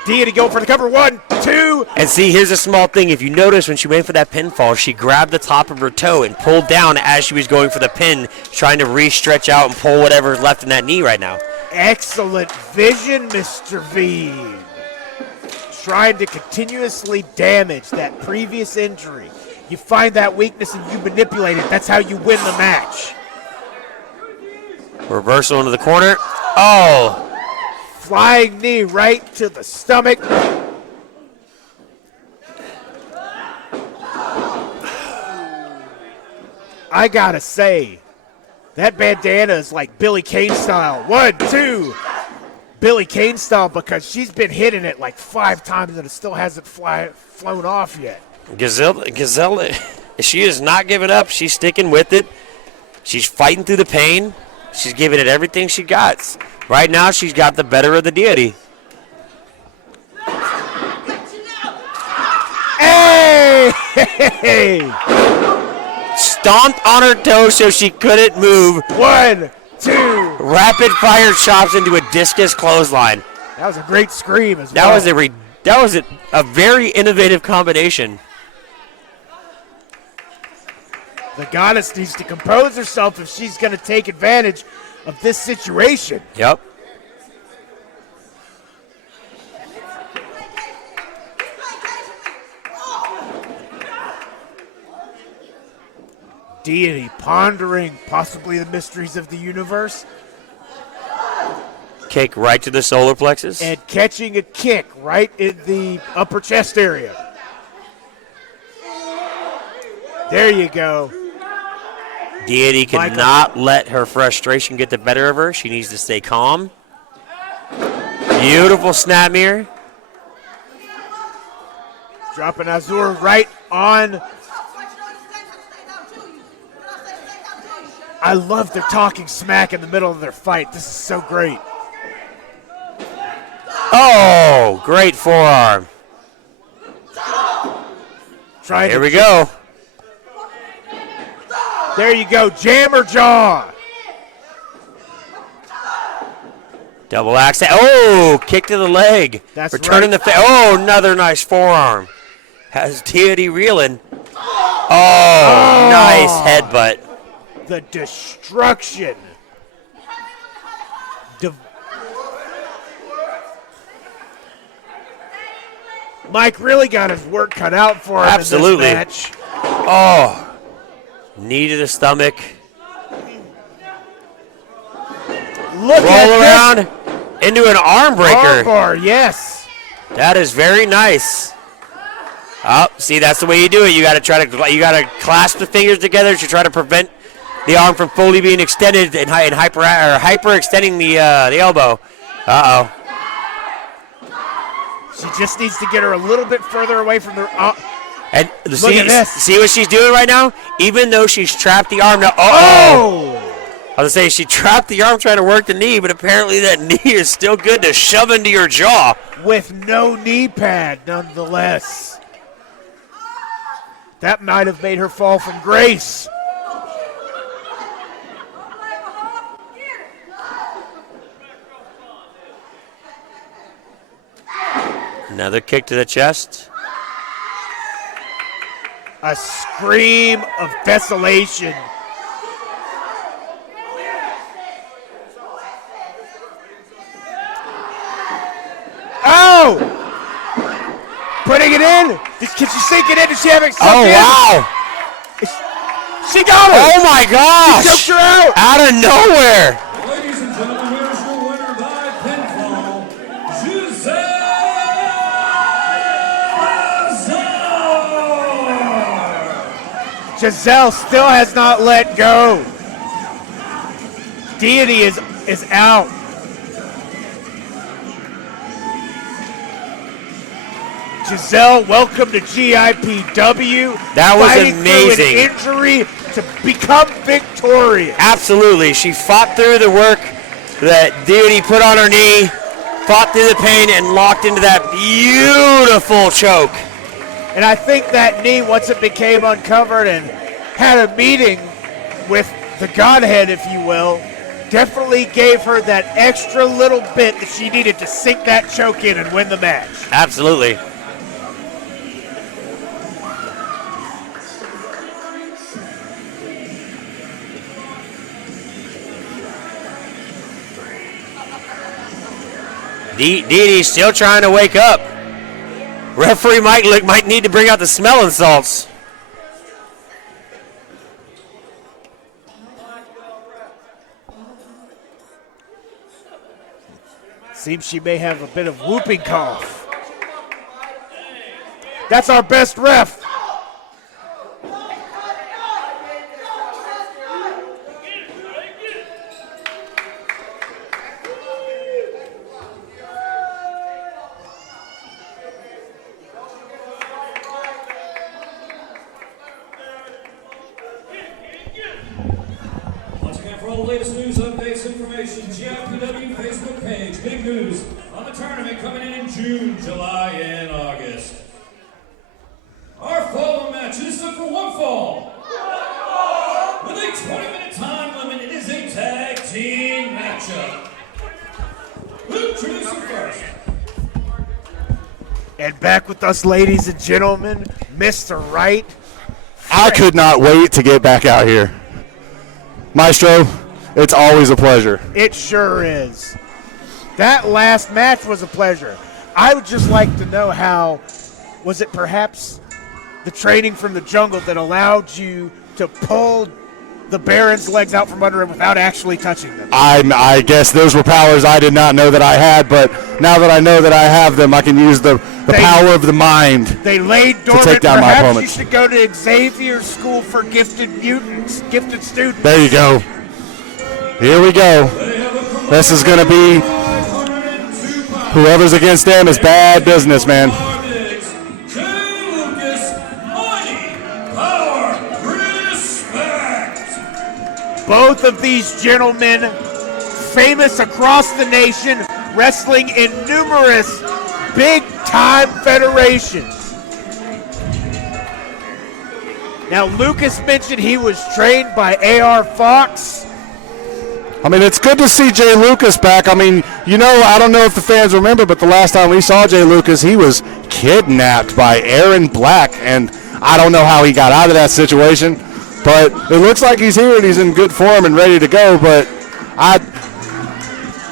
Deity go for the cover. 1, 2. And see, here's a small thing. If you notice, when she went for that pinfall, she grabbed the top of her toe and pulled down as she was going for the pin, trying to re-stretch out and pull whatever's left in that knee right now. Excellent vision, Mr. V. Trying to continuously damage that previous injury. You find that weakness and you manipulate it. That's how you win the match. Reversal into the corner. Oh. Flying knee right to the stomach. I gotta say, that bandana is like Billy Kane style. 1, 2. Billy Kane style, because she's been hitting it like 5 times and it still hasn't flown off yet. Gisele, she is not giving up. She's sticking with it. She's fighting through the pain. She's giving it everything she got. Right now, she's got the better of the Deity. Hey! Stomped on her toe so she couldn't move. 1, 2. Rapid fire chops into a discus clothesline. That was a great scream as well. That was a very innovative combination. The goddess needs to compose herself if she's going to take advantage of this situation. Yep. Deity pondering possibly the mysteries of the universe. Kick right to the solar plexus. And catching a kick right in the upper chest area. There you go. Deity cannot let her frustration get the better of her. She needs to stay calm. Beautiful snap mirror. Dropping Azur right on. I love their talking smack in the middle of their fight. This is so great. Oh, great forearm. Here we go. There you go, jammer jaw. Double axe. Oh, kick to the leg. That's returning right. Oh, another nice forearm. Has Deity reeling. Oh, nice headbutt. The destruction. Mike really got his work cut out for him Absolutely. in this match. Oh, knee to the stomach. Look Roll at around into an arm breaker. Armbar, yes. That is very nice. Oh, see, that's the way you do it. You got to clasp the fingers together to try to prevent the arm from fully being extended and hyper extending the elbow. Uh-oh. She just needs to get her a little bit further away from the. And Look at this. See what she's doing right now? Even though she's trapped the arm now. Oh! I was going to say, she trapped the arm trying to work the knee, but apparently that knee is still good to shove into your jaw. With no knee pad, nonetheless. That might have made her fall from grace. Another kick to the chest. a scream of desolation. Oh! Putting it in. Can she sink it in? Does she have it? Oh, wow. She got her. Oh, my gosh. She choked her out. Out of nowhere. Ladies and gentlemen, here's your winner by pinfall, Gisele. Gisele still has not let go. Deity is out. Gisele, welcome to GIPW. That was Fighting amazing. Through an injury to become victorious. Absolutely. She fought through the work that Deity put on her knee, fought through the pain, and locked into that beautiful choke. And I think that knee, once it became uncovered and had a meeting with the Godhead, if you will, definitely gave her that extra little bit that she needed to sink that choke in and win the match. Absolutely. Deity's still trying to wake up. Referee might need to bring out the smelling salts. Seems she may have a bit of whooping cough. That's our best ref. Once again, for all the latest news, updates, information, GIPW Facebook page. Big news on the tournament coming in June, July, and August. Our fall match is set for one fall. With a 20-minute time limit, it is a tag team matchup. Introducing first. And back with us, ladies and gentlemen, Mr. Wright. I could not wait to get back out here. Maestro, it's always a pleasure. It sure is. That last match was a pleasure. I would just like to know how, was it perhaps the training from the jungle that allowed you to pull the Baron's legs out from under him without actually touching them? I guess those were powers I did not know that I had, but now that I know that I have them, I can use the power of the mind. They laid dormant. take down my Perhaps opponents. you should go to Xavier's School for Gifted Mutants, gifted students. There you go. Here we go. This is going to be, whoever's against them is bad business, man. Both of these gentlemen, famous across the nation, wrestling in numerous big-time federations. Now, Lucas mentioned he was trained by A.R. Fox. I mean, it's good to see Jay Lucas back. I mean, you know, I don't know if the fans remember, but the last time we saw Jay Lucas, he was kidnapped by Aaron Black, and I don't know how he got out of that situation. But it looks like he's here and he's in good form and ready to go. But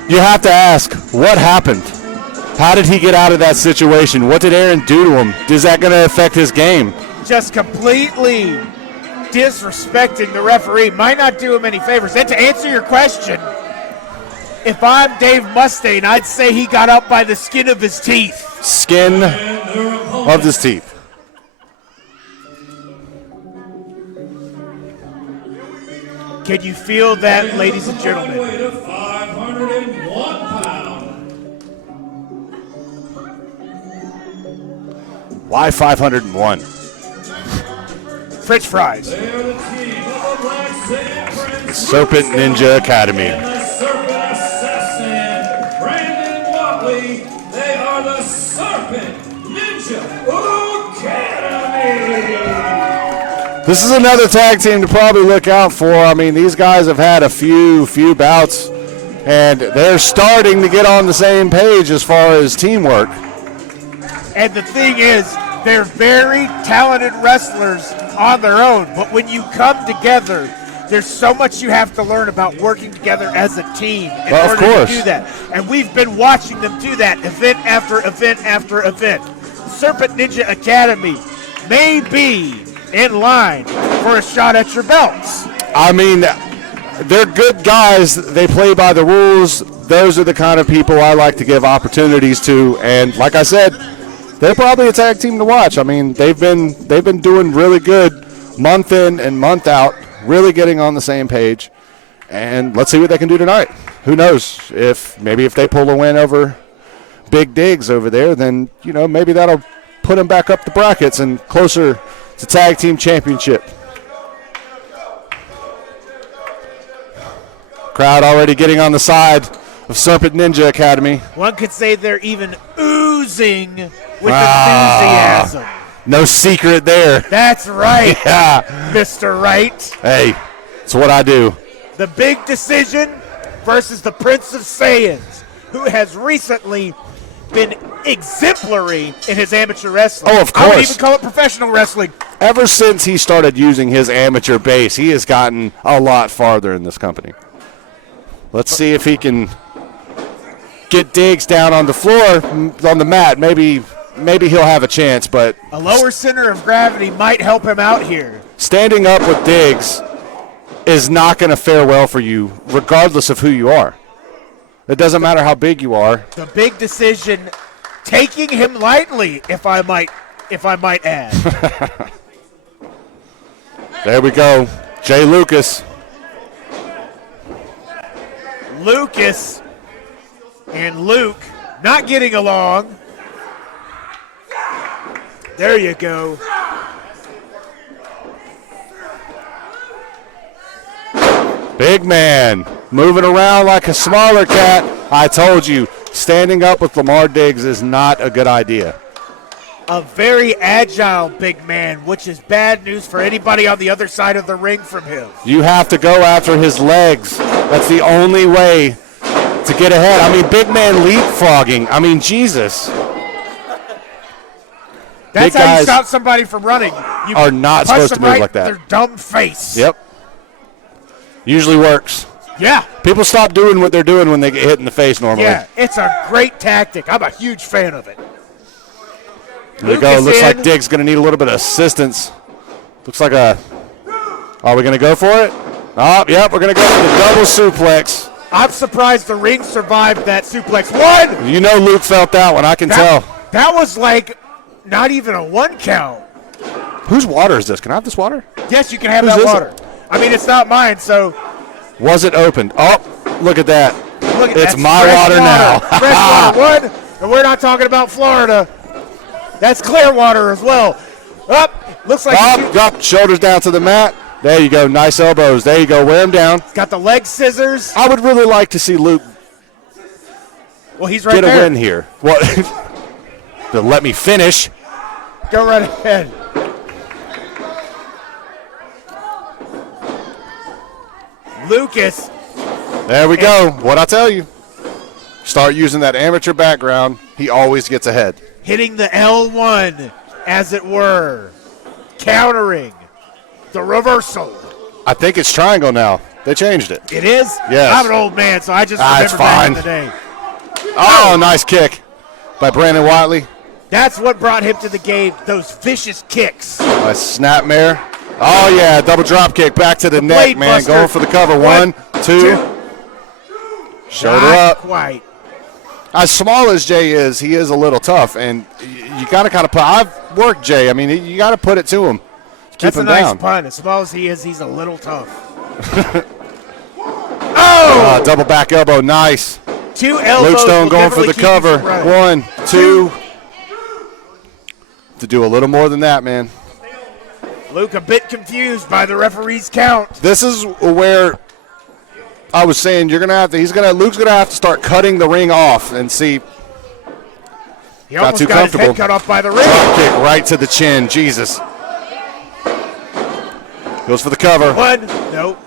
you have to ask, what happened? How did he get out of that situation? What did Aaron do to him? Is that going to affect his game? Just completely disrespecting the referee. Might not do him any favors. And to answer your question, if I'm Dave Mustaine, I'd say he got up by the skin of his teeth. Skin of his teeth. Can you feel that, ladies and gentlemen? Weight of 501 pounds. Why 501? French fries. They are the team of the Black Sand Serpent Ninja Academy. and the Serpent Assassin, Brandon Watley. They are the Serpent Ninja Academy. This is another tag team to probably look out for. I mean, these guys have had a few bouts, and they're starting to get on the same page as far as teamwork. And the thing is, They're very talented wrestlers on their own, but when you come together, there's so much you have to learn about working together as a team in order to do that. And we've been watching them do that event after event after event. Serpent Ninja Academy may be in line for a shot at your belts. I mean, they're good guys. They play by the rules. Those are the kind of people I like to give opportunities to. And like I said, they're probably a tag team to watch. I mean, they've been doing really good month in and month out, really getting on the same page. And let's see what they can do tonight. Who knows? If they pull a win over Big Diggs over there, then maybe that'll put them back up the brackets and closer to tag team championship. Crowd already getting on the side of Serpent Ninja Academy. One could say they're even oozing with enthusiasm. No secret there. That's right, Yeah. Mr. Wright. Hey, it's what I do. The big decision versus the Prince of Saiyans, who has recently been exemplary in his amateur wrestling. Oh, of I would course. even call it professional wrestling. Ever since he started using his amateur base, he has gotten a lot farther in this company. Let's see if he can get Diggs down on the floor, on the mat. Maybe he'll have a chance, but A lower center of gravity might help him out here. standing up with Diggs is not going to fare well for you, regardless of who you are. It doesn't matter how big you are. The big decision, taking him lightly, if I might add. There we go. Jay Lucas. Lucas and Luke not getting along. There you go. Big man. Moving around like a smaller cat. I told you, standing up with Lamar Diggs is not a good idea. A very agile big man, which is bad news for anybody on the other side of the ring from him. You have to go after his legs. That's the only way to get ahead. I mean, big man leapfrogging. I mean, Jesus. That's Big how you guys stop somebody from running. You are not punch supposed to them move right like that. in their dumb face. Yep. Usually works. Yeah. People stop doing what they're doing when they get hit in the face normally. Yeah, it's a great tactic. I'm a huge fan of it. There we go. Lucas Looks in. like Diggs going to need a little bit of assistance. Looks like a... Are we going to go for it? Oh, yep, we're going to go for the double suplex. I'm surprised the ring survived that suplex. One! You know Luke felt that one. I can tell. That was like not even a one count. Whose water is this? Can I have this water? Yes, you can have Whose that is water. it? I mean, it's not mine, so Was it opened? Oh, look at that. look at It's that's my fresh water now. Fresh water. One, and we're not talking about Florida. That's clear water as well. Up, looks like Up, shoulders down to the mat. There you go. Nice elbows. There you go. Wear him down. got the leg scissors. I would really like to see Luke Well, he's right get there. a win here. What? To let me finish. Go right ahead. Lucas. There we go. What I tell you. Start using that amateur background. He always gets ahead. Hitting the L1, as it were. Countering the reversal. I think it's triangle now. They changed it. It is? Yes. I'm an old man, so I just It's remember back in fine. the day. Oh, nice kick by Brandon Watley. That's what brought him to the game, those vicious kicks. By Snapmare. Oh, yeah, double drop kick back to the neck, blade man. buster. Going for the cover. One, two. Shoulder Not up. quite. As small as Jay is, he is a little tough, and you got to kind of put. I've worked Jay. I mean, you got to put it to him. Keep That's a him nice down. pun. As small as he is, he's a little tough. Double back elbow, nice. Two elbows. Luke Stone will going for definitely the keep you cover. from running. 1, 2. To do a little more than that, man. Luke a bit confused by the referee's count. This is where I was saying Luke's gonna have to start cutting the ring off and see. He Got almost too got his comfortable. head cut off by the ring. Drop kick right to the chin. Jesus. Goes for the cover. One. Nope.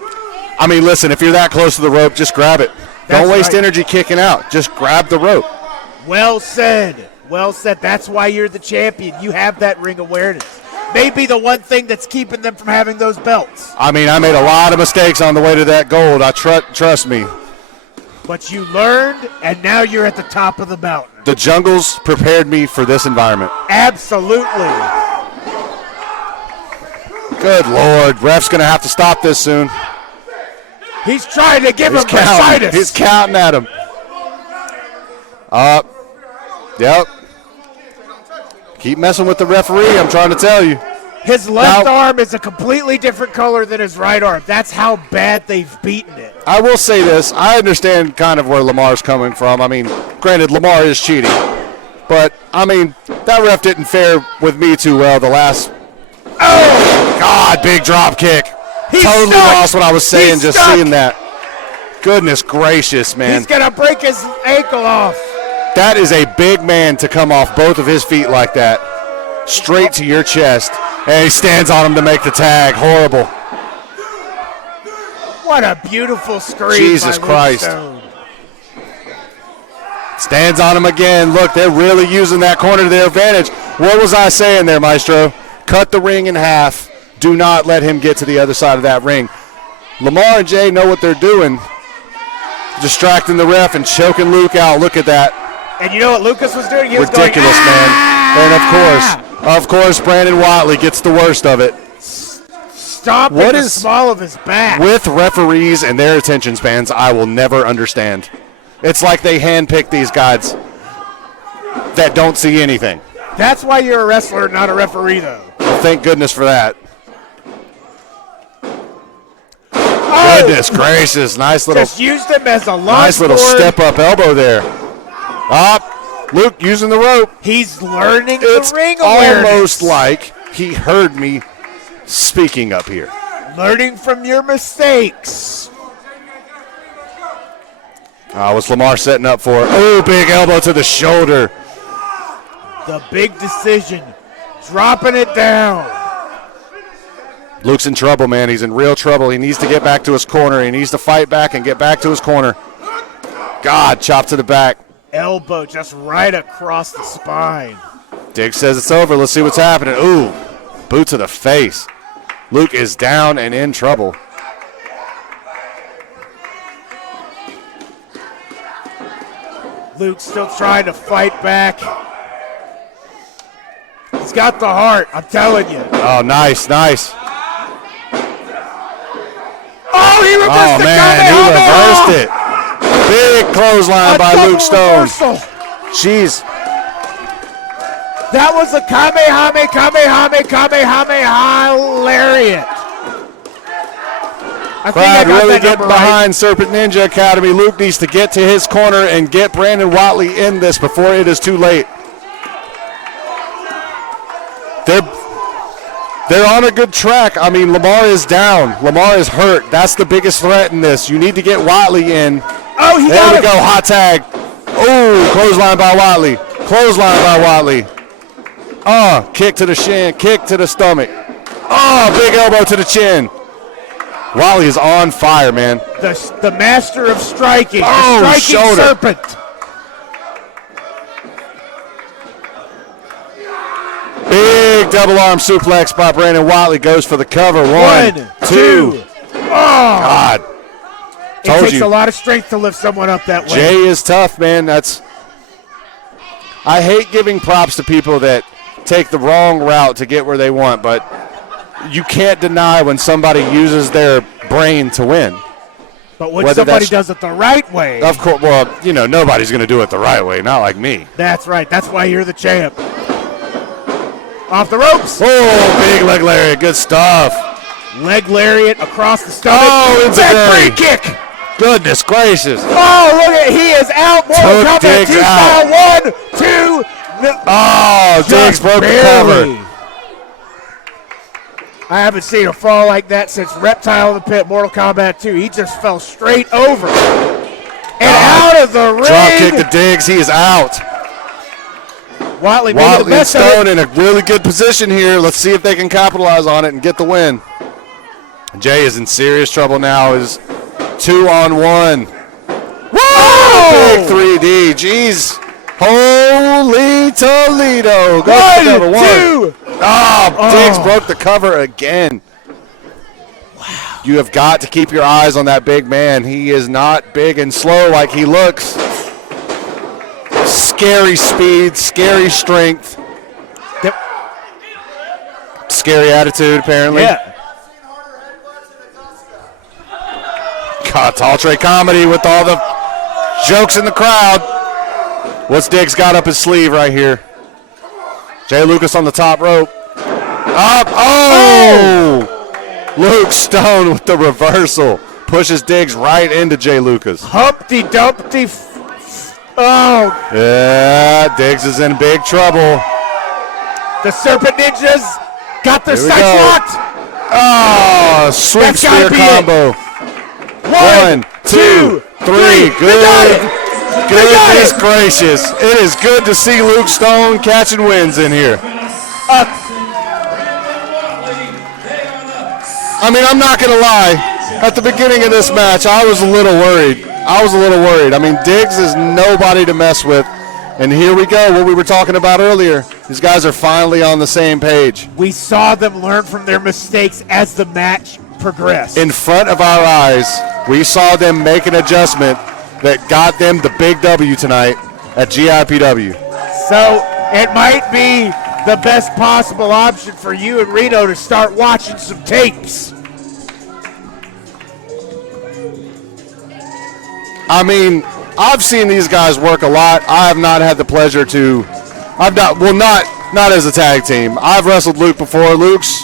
I mean, listen, if you're that close to the rope, just grab it. That's Don't waste right. energy kicking out. Just grab the rope. Well said. Well said. That's why you're the champion. You have that ring awareness. Maybe the one thing that's keeping them from having those belts. I mean, I made a lot of mistakes on the way to that gold. Trust me. But you learned, and now you're at the top of the mountain. The jungles prepared me for this environment. Absolutely. Good Lord. Ref's going to have to stop this soon. He's trying to give him counting. bursitis. He's counting at him. Up. Yep. Keep messing with the referee, I'm trying to tell you. His left arm is a completely different color than his right arm. That's how bad they've beaten it. I will say this. I understand kind of where Lamar's coming from. I mean, granted, Lamar is cheating. But, I mean, that ref didn't fare with me too well the last. Oh! God, big drop kick. Totally lost what I was saying just seeing that. Goodness gracious, man. He's going to break his ankle off. That is a big man to come off both of his feet like that. Straight to your chest. And he stands on him to make the tag. Horrible. What a beautiful scream. Jesus Christ. Stands on him again. Look, they're really using that corner to their advantage. What was I saying there, Maestro? Cut the ring in half. Do not let him get to the other side of that ring. Lamar and Jay know what they're doing. Distracting the ref and choking Luke out. Look at that. And you know what Lucas was doing? He was ridiculous, going, man. And of course, Brandon Watley gets the worst of it. Stomping the small of his back. With referees and their attention spans, I will never understand. It's like they handpick these guys that don't see anything. That's why you're a wrestler, not a referee, though. Well, thank goodness for that. Oh! Goodness gracious. Nice little. Just used him as a nice little step-up elbow there. Up. Luke using the rope. He's learning it's the ring awareness. Almost like he heard me speaking up here. Learning from your mistakes. What's Lamar setting up for? Oh, big elbow to the shoulder. The big decision. Dropping it down. Luke's in trouble, man. He's in real trouble. He needs to get back to his corner. He needs to fight back and get back to his corner. God, chop to the back. Elbow just right across the spine. Diggs says it's over. Let's see what's happening. Ooh, boot to the face. Luke is down and in trouble. Luke's still trying to fight back. He's got the heart, I'm telling you. Oh, nice, nice. Oh, he reversed the man, he reversed it. Big clothesline by Luke Stone. Reversal. Jeez. That was a Kamehameha lariat. Crowd really getting behind Serpent Ninja Academy. Luke needs to get to his corner and get Brandon Watley in this before it is too late. They're on a good track. I mean, Lamar is down. Lamar is hurt. That's the biggest threat in this. You need to get Watley in. Oh, he there we go. Hot tag. Oh, clothesline by Watley. Clothesline by Watley. Kick to the shin. Kick to the stomach. Big elbow to the chin. Watley is on fire, man. The master of striking. Oh, the striking shoulder. Serpent. Big double arm suplex by Brandon Watley. Goes for the cover. One, two. God. It takes a lot of strength to lift someone up that way. Jay is tough, man. I hate giving props to people that take the wrong route to get where they want, but you can't deny when somebody uses their brain to win. But when somebody does it the right way. Of course, well, nobody's going to do it the right way, not like me. That's right. That's why you're the champ. Off the ropes. Oh, big leg lariat. Good stuff. Leg lariat across the stomach. Oh, it's a free kick. Goodness gracious. Oh, look at he is out. Mortal Kombat 2 style. 1, 2. Oh, Diggs broke the cover. I haven't seen a fall like that since Reptile in the Pit, Mortal Kombat 2. He just fell straight over. And out of the ring. Drop kick to Diggs. He is out. Watley and Stone in a really good position here. Let's see if they can capitalize on it and get the win. Jay is in serious trouble now. Is 2-on-1. Woo! Big 3D. Jeez. Holy Toledo. Go One, together. two. Oh, Diggs broke the cover again. Wow. You have got to keep your eyes on that big man. He is not big and slow like he looks. Scary speed, scary strength. Yep. Scary attitude, apparently. Yeah. God, tall tray comedy with all the jokes in the crowd. What's Diggs got up his sleeve right here? Jay Lucas on the top rope. Up. Oh! Luke Stone with the reversal. Pushes Diggs right into Jay Lucas. Humpty Dumpty. Oh, Yeah, Diggs is in big trouble. the Serpent Ninjas got their Here we sights go. locked. Oh, sweep That's gotta spear be combo. One, two, three. They got it. They got Goodness it. gracious. It is good to see Luke Stone catching wins in here. I mean, I'm not going to lie. At the beginning of this match, I was a little worried. I mean, Diggs is nobody to mess with. And here we go, what we were talking about earlier. These guys are finally on the same page. We saw them learn from their mistakes as the match progressed. In front of our eyes, we saw them make an adjustment that got them the big W tonight at GIPW. So it might be the best possible option for you and Reno to start watching some tapes. I mean, I've seen these guys work a lot. I have not had the pleasure to, not as a tag team. I've wrestled Luke before. Luke's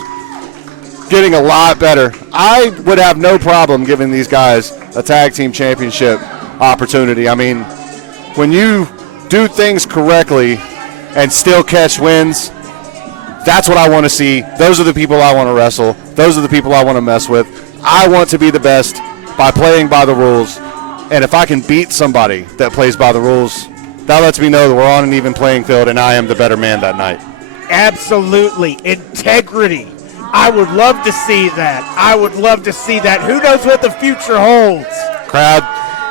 getting a lot better. I would have no problem giving these guys a tag team championship opportunity. I mean, when you do things correctly and still catch wins, that's what I want to see. Those are the people I want to wrestle. Those are the people I want to mess with. I want to be the best by playing by the rules. And if I can beat somebody that plays by the rules, that lets me know that we're on an even playing field and I am the better man that night. Absolutely. Integrity. I would love to see that. Who knows what the future holds? Crowd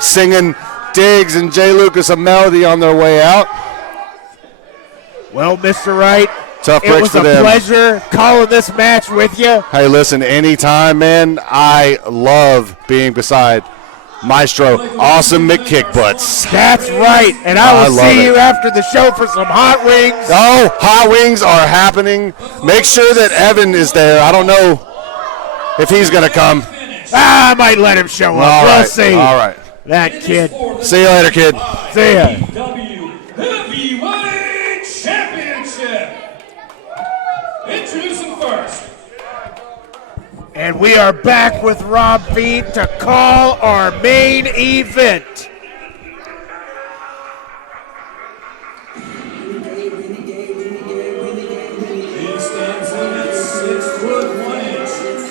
singing Diggs and Jay Lucas a melody on their way out. Well, Mr. Wright, Tough it breaks was for a them. pleasure calling this match with you. Hey, listen, anytime, man. I love being beside Maestro Awesome McKickbutts. That's right. And I I will love see it. you after the show for some hot wings. Oh, hot wings are happening. Make sure that Evan is there. I don't know if he's going to come. I might let him show up. All We'll right. see. All right. That kid. See you later, kid. See ya. GIPW Heavyweight Championship. Introducing first. And we are back with Rob Fiend to call our main event. He stands in at 6 foot 1 inch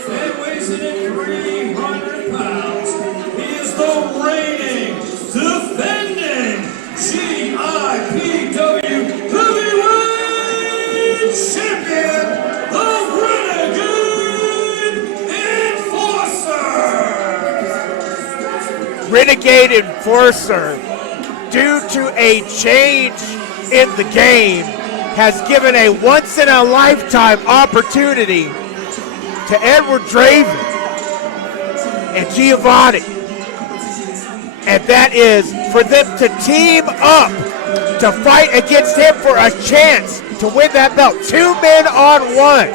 and weighs in at 300 pounds. He is the reigning, defending GIPW Heavyweight Champion, the Renegade Enforcer. Renegade Enforcer, due to a change in the game, has given a once-in-a-lifetime opportunity to Edward Draven and Giovanni. And that is for them to team up to fight against him for a chance to win that belt. 2 men on 1.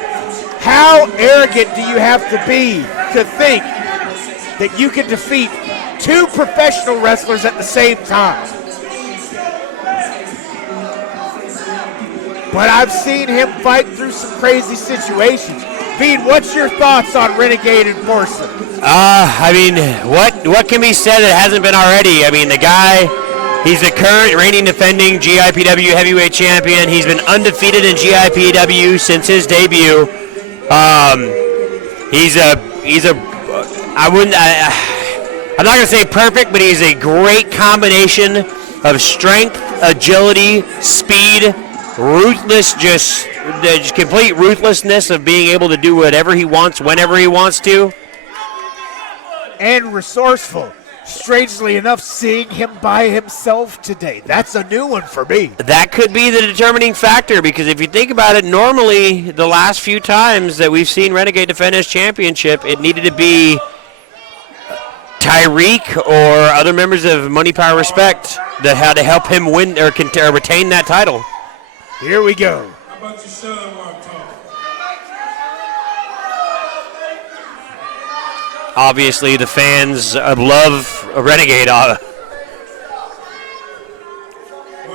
How arrogant do you have to be to think that you can defeat 2 professional wrestlers at the same time? But I've seen him fight through some crazy situations. Veen, what's your thoughts on Renegade Enforcer? I mean, what can be said that hasn't been already? I mean, the guy, he's the current reigning defending GIPW heavyweight champion. He's been undefeated in GIPW since his debut. I'm not gonna say perfect, but he's a great combination of strength, agility, speed, ruthless, just complete ruthlessness of being able to do whatever he wants, whenever he wants to. And resourceful. strangely enough, seeing him by himself today. That's a new one for me. That could be the determining factor, because if you think about it, normally the last few times that we've seen Renegade defend his championship, it needed to be Tyreek or other members of Money, Power, Respect that had to help him win or retain that title. Here we go. How about you shut up while I'm talking? Obviously, the fans love Renegade. When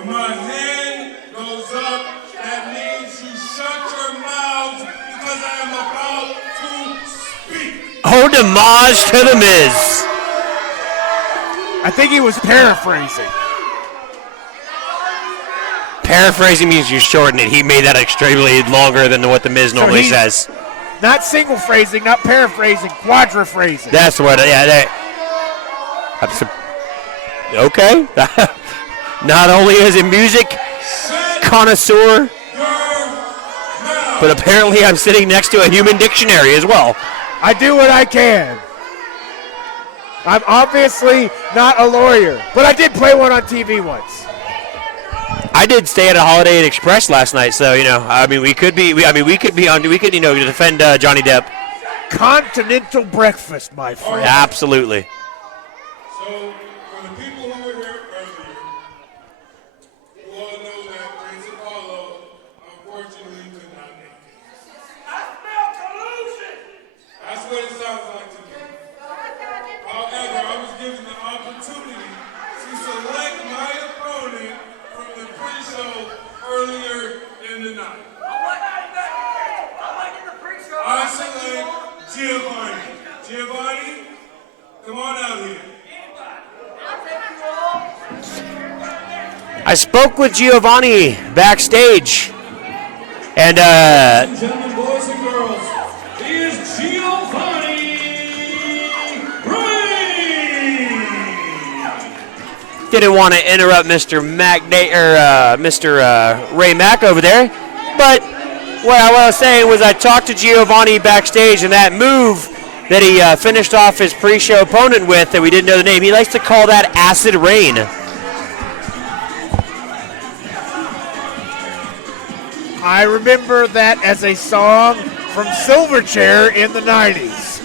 my hand goes up, that means you shut your mouths because I am about to speak. Ode homage to The Miz. I think he was paraphrasing. Paraphrasing means you shorten it. He made that extremely longer than what The Miz normally says. Not single phrasing, not paraphrasing, quadriphrasing. That's what, yeah. Okay. Not only is a music connoisseur, but apparently I'm sitting next to a human dictionary as well. I do what I can. I'm obviously not a lawyer, but I did play one on TV once. I did stay at a Holiday Inn Express last night, so we could defend Johnny Depp. Continental breakfast, my friend. Absolutely. So, for the people who were here earlier, you all know that Prince Apollo unfortunately could not make it. I smell collusion! That's what it sounds like to me. However, I was given the opportunity to select my opponent from the pre-show earlier in the night. I select Giovanni. Giovanni, come on out here. I spoke with Giovanni backstage, and Ladies and gentlemen, boys and girls, here's Giovanni Ray. didn't want to interrupt Mr. Ray Mack over there, but what I was saying was I talked to Giovanni backstage, and that move that he finished off his pre-show opponent with, that we didn't know the name, he likes to call that Acid Rain. I remember that as a song from Silverchair in the 90s.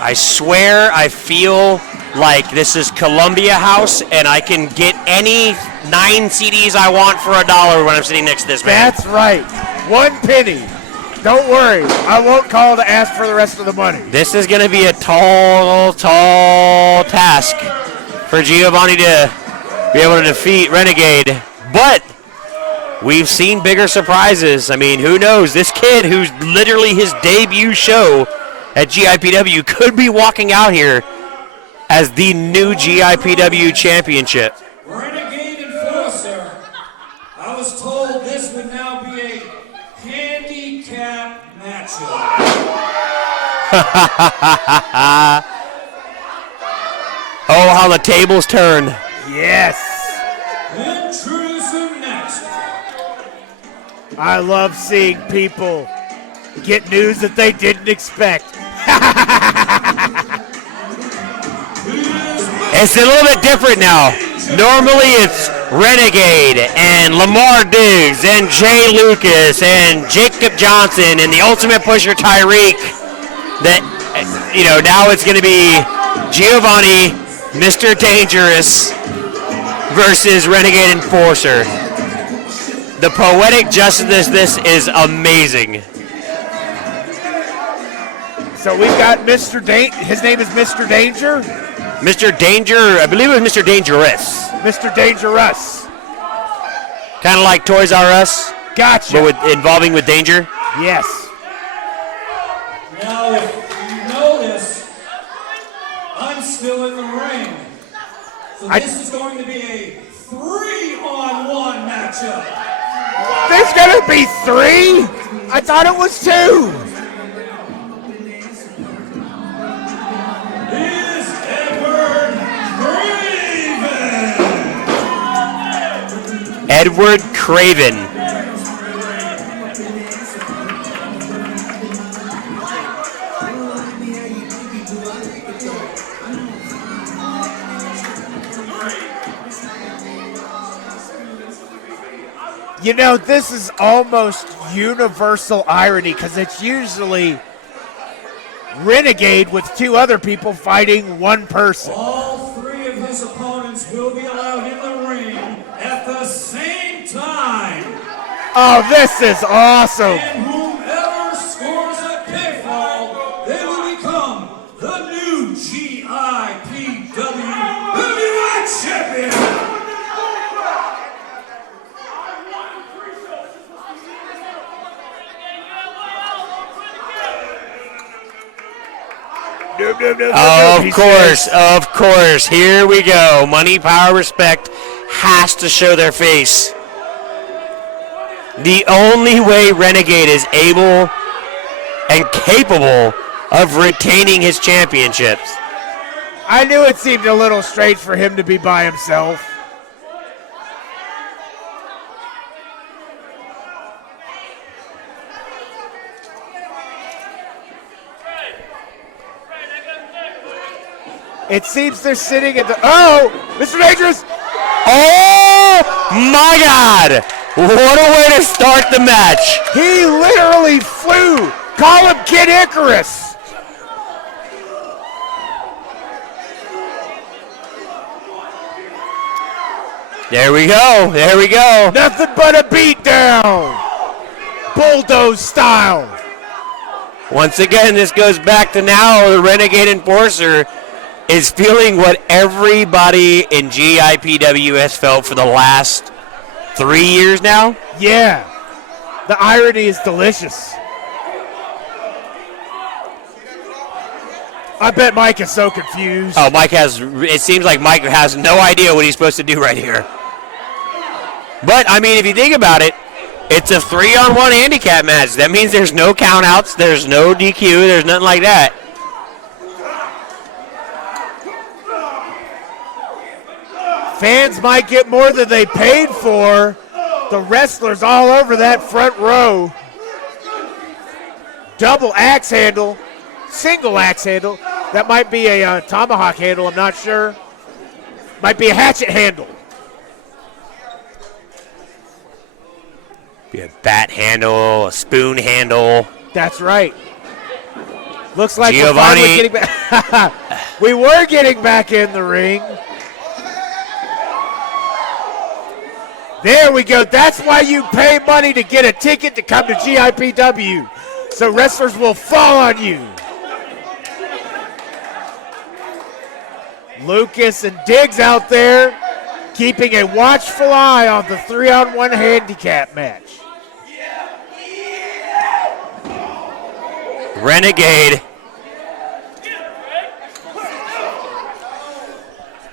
I swear I feel like this is Columbia House, and I can get any 9 CDs I want for $1 when I'm sitting next to this man. That's right. 1 penny. Don't worry. I won't call to ask for the rest of the money. This is going to be a tall task for Giovanni to be able to defeat Renegade, but we've seen bigger surprises. I mean, who knows? This kid, who's literally his debut show at GIPW, could be walking out here as the new GIPW championship. Renegade Enforcer. I was told this would now be a handicap matchup. Oh, how the tables turn. Yes. Introducing next. I love seeing people get news that they didn't expect. It's a little bit different now. Normally it's Renegade and Lamar Diggs and Jay Lucas and Jacob Johnson and the Ultimate Pusher Tyreek. That, now it's going to be Giovanni, Mr. Dangerous versus Renegade Enforcer. The poetic justice of this is amazing. So we've got Mr. His name is Mr. Danger. Mr. Danger, I believe it was Mr. Dangerous. Mr. Dangerous. Kind of like Toys R Us, Gotcha. but involving with danger. Yes. Now, if you notice, I'm still in the ring. So this is going to be a 3-on-1 matchup. There's going to be 3? I thought it was 2. Is Edward Edward Craven. Craven. You know, this is almost universal irony because it's usually Renegade with two other people fighting one person. All three of his opponents will be allowed in the ring at the same time. Oh, this is awesome. And whoever scores a pinfall, they will become the new GIPW Heavyweight Champion. Of course. Here we go. Money, power, respect has to show their face. The only way Renegade is able and capable of retaining his championships. I knew it seemed a little strange for him to be by himself. It seems they're sitting at the... Oh! Mr. Dangerous! Oh, my God! What a way to start the match. He literally flew. Call him Kid Icarus. There we go. Nothing but a beatdown. Bulldoze style. Once again, this goes back to now the Renegade Enforcer is feeling what everybody in GIPW has felt for the last 3 years now. Yeah. The irony is delicious. I bet Mike is so confused. Oh, it seems like Mike has no idea what he's supposed to do right here. But, I mean, if you think about it, it's a 3-on-1 handicap match. That means there's no countouts, there's no DQ, there's nothing like that. Fans might get more than they paid for. The wrestlers all over that front row. Double axe handle, single axe handle. That might be a tomahawk handle, I'm not sure. Might be a hatchet handle. Be a bat handle, a spoon handle. That's right. Looks like Giovanni. we're getting back. We were getting back in the ring. There we go. That's why you pay money to get a ticket to come to GIPW. So wrestlers will fall on you. Lucas and Diggs out there keeping a watchful eye on the 3-on-1 handicap match. Renegade.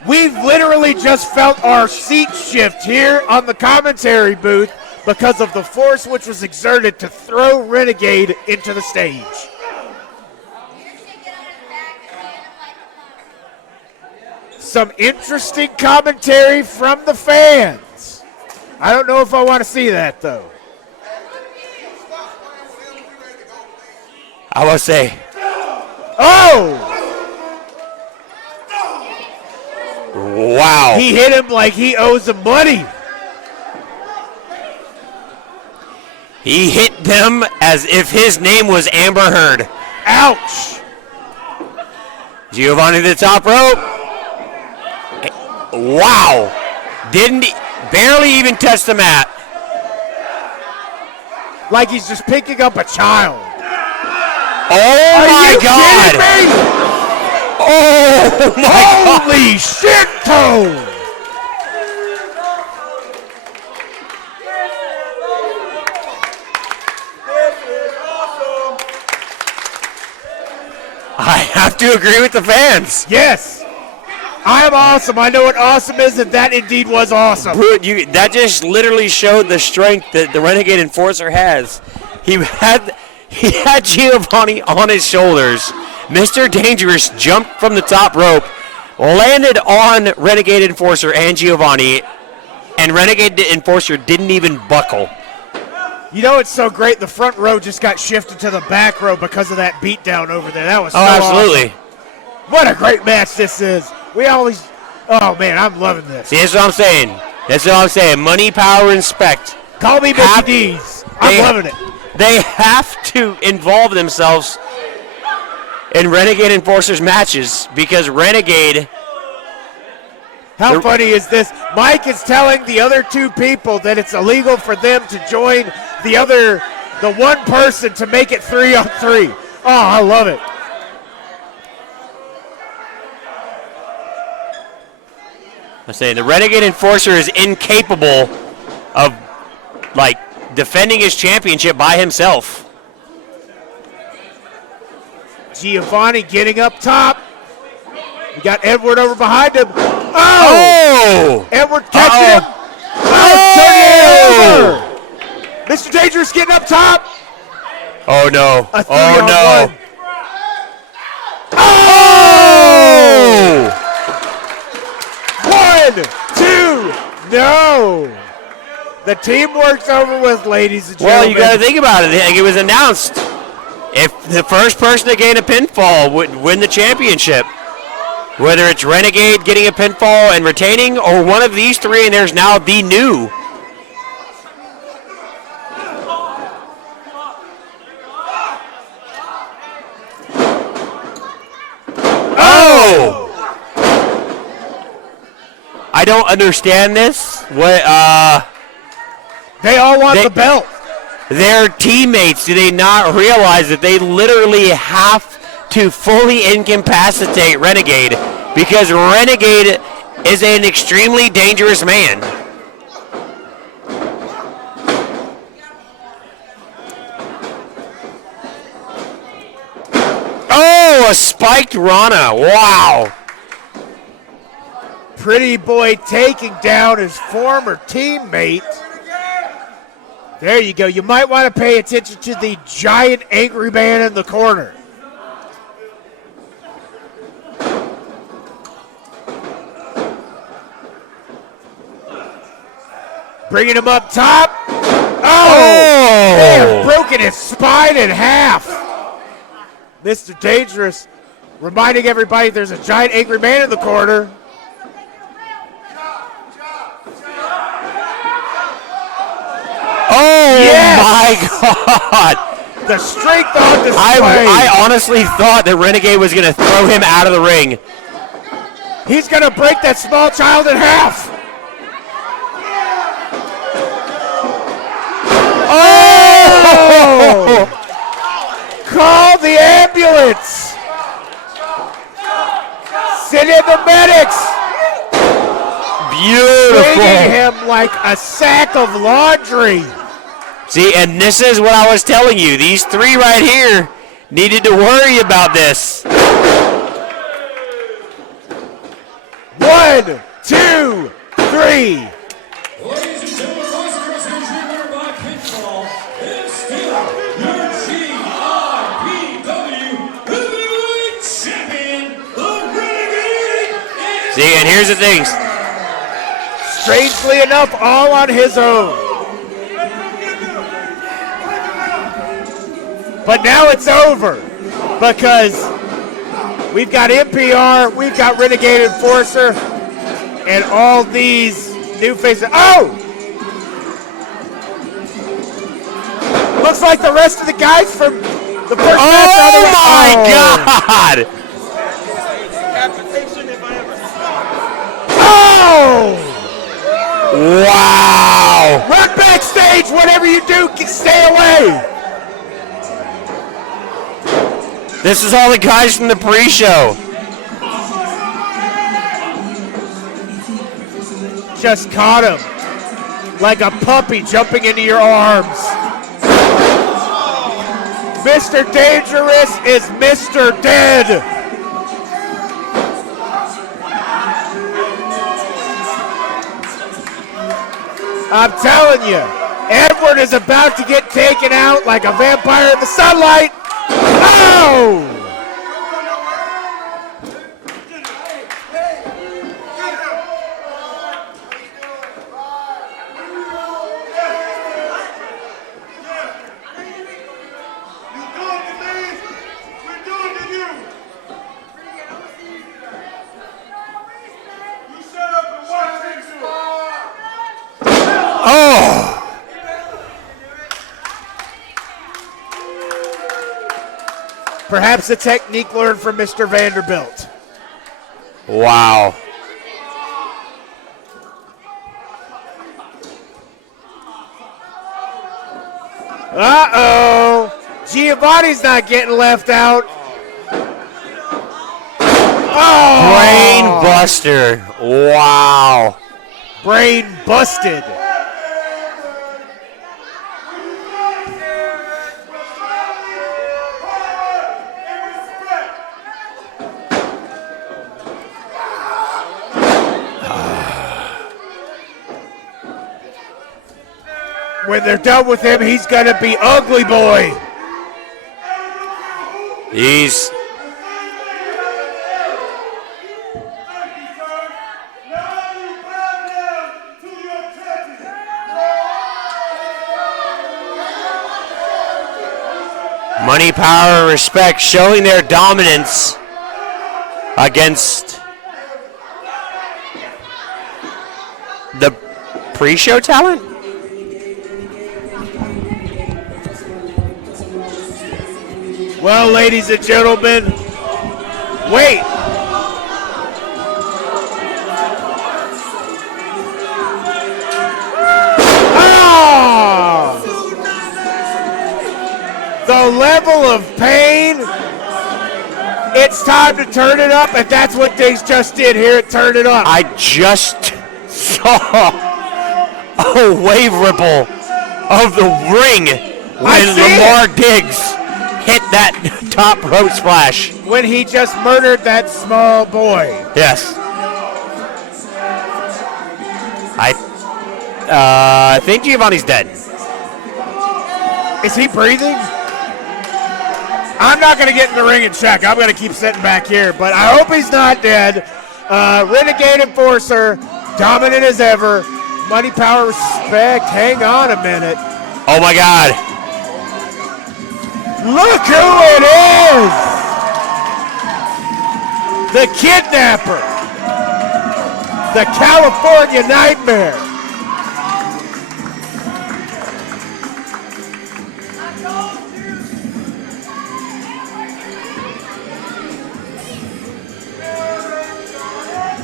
We've literally just felt our seat shift here on the commentary booth because of the force which was exerted to throw Renegade into the stage. Some interesting commentary from the fans. I don't know if I want to see that, though. I will say. Oh! Wow. He hit him like he owes him money. He hit them as if his name was Amber Heard. Ouch. Giovanni to the top rope. Wow. Barely even touched the mat. Like he's just picking up a child. Oh my God. Kidding me? Oh my God. Holy shit, Tone! I have to agree with the fans. Yes. I am awesome. I know what awesome is, and that indeed was awesome. That just literally showed the strength that the Renegade Enforcer has. He had Giovanni on his shoulders. Mr. Dangerous jumped from the top rope, landed on Renegade Enforcer and Giovanni, and Renegade Enforcer didn't even buckle. You know it's so great, the front row just got shifted to the back row because of that beatdown over there. That was so absolutely. Awesome. What a great match this is. Oh man, I'm loving this. See, that's what I'm saying. Money, power, and respect Call me Mickey D's. I'm loving it. They have to involve themselves in Renegade Enforcers matches because Renegade. How funny is this? Mike is telling the other two people that it's illegal for them to join the one person to make it 3-on-3. Oh, I love it. I'm saying the Renegade Enforcer is incapable of, like, defending his championship by himself. Giovanni getting up top. We got Edward over behind him. Oh! Edward catching him. Oh, turning it over. Mr. Dangerous getting up top. Oh, no. A 3 Oh, on no. 1, 2, no. The teamwork's over with, ladies and gentlemen. Well, you got to think about it. It was announced. If the first person to gain a pinfall would win the championship, whether it's Renegade getting a pinfall and retaining, or one of these three, and there's now the new. Oh! I don't understand this. What? They all want the belt. Their teammates, do they not realize that they literally have to fully incapacitate Renegade because Renegade is an extremely dangerous man? Oh, a spiked Rana. Wow. Pretty Boy taking down his former teammate. There you go. You might want to pay attention to the giant angry man in the corner. Bringing him up top. Oh! They have broken his spine in half. Mr. Dangerous reminding everybody there's a giant angry man in the corner. Oh, yes! My God. The strength on display. I honestly thought that Renegade was going to throw him out of the ring. He's going to break that small child in half. Oh! Call the ambulance. Send in the medics. Beautiful. Swinging him like a sack of laundry. See, and this is what I was telling you. These three right here needed to worry about this. 1, 2, 3. Ladies and gentlemen, Royce Cross Country winner by pinfall is still your GIPW Heavyweight Champion, the Renegade. See, and here's the thing. Strangely enough, all on his own. But now it's over because we've got NPR, we've got Renegade Enforcer, and all these new faces. Oh! Looks like the rest of the guys from the first match on the way. Oh my God! Oh! Wow! Run backstage, whatever you do, stay away. This is all the guys from the pre-show. Just caught him like a puppy jumping into your arms. Mr. Dangerous is Mr. Dead. I'm telling you, Edward is about to get taken out like a vampire in the sunlight. Oh! Perhaps a technique learned from Mr. Vanderbilt. Wow. Uh-oh. Giovanni's not getting left out. Oh! Brain buster. Wow. Brain busted. When they're done with him, he's going to be ugly boy. He's... Money, power, respect, showing their dominance against the pre-show talent? Well, ladies and gentlemen, wait. Ah! The level of pain. It's time to turn it up, and that's what they just did here at Turn It Up. I just saw a wave ripple of the ring when Lamar Diggs hit that top rope splash. When he just murdered that small boy. Yes. I think Giovanni's dead. Is he breathing? I'm not going to get in the ring and check. I'm going to keep sitting back here, but I hope he's not dead. Renegade Enforcer, dominant as ever. Money, power, respect. Hang on a minute. Oh, my God. Look who it is! The kidnapper. The California Nightmare.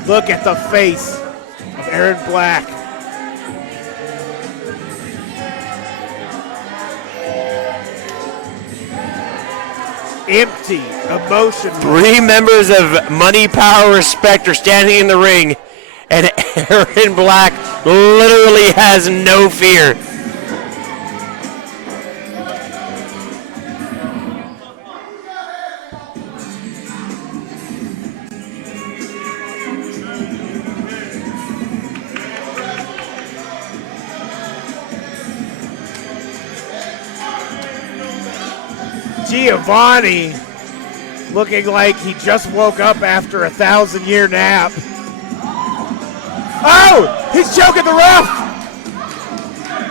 Look at the face of Aaron Black. Empty, emotionless. 3 members of Money, Power, Respect are standing in the ring, and Aaron Black literally has no fear. Giovanni looking like he just woke up after a 1,000-year nap. Oh, he's choking the ref.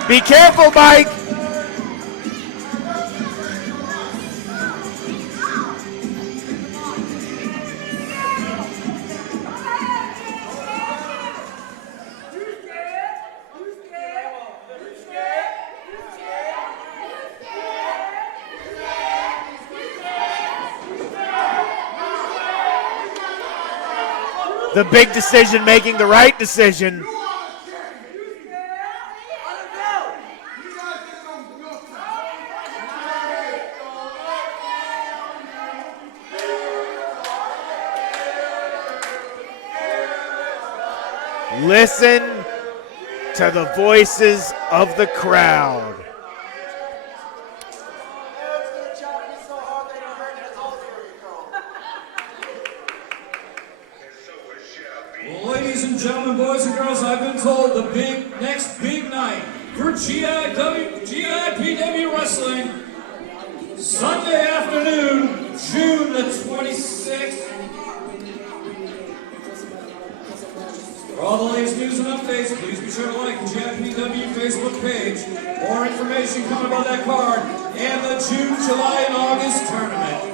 Be careful, Mike. The big decision making the right decision. Listen to the voices of the crowd. Ladies and gentlemen, boys and girls, I've been told the next big night for GIPW Wrestling, Sunday afternoon, June the 26th. For all the latest news and updates, please be sure to like the GIPW Facebook page. More information coming about that card and the June, July, and August tournament.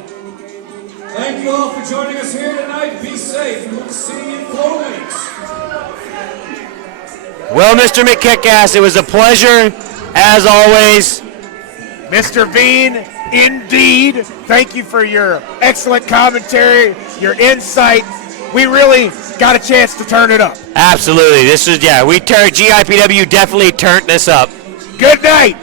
Thank you all for joining us here tonight. Be safe, and we'll see you in 4 weeks. Well, Mr. McKickass, it was a pleasure, as always. Mr. Veen, indeed. Thank you for your excellent commentary, your insight. We really got a chance to turn it up. Absolutely. This is, GIPW definitely turned this up. Good night.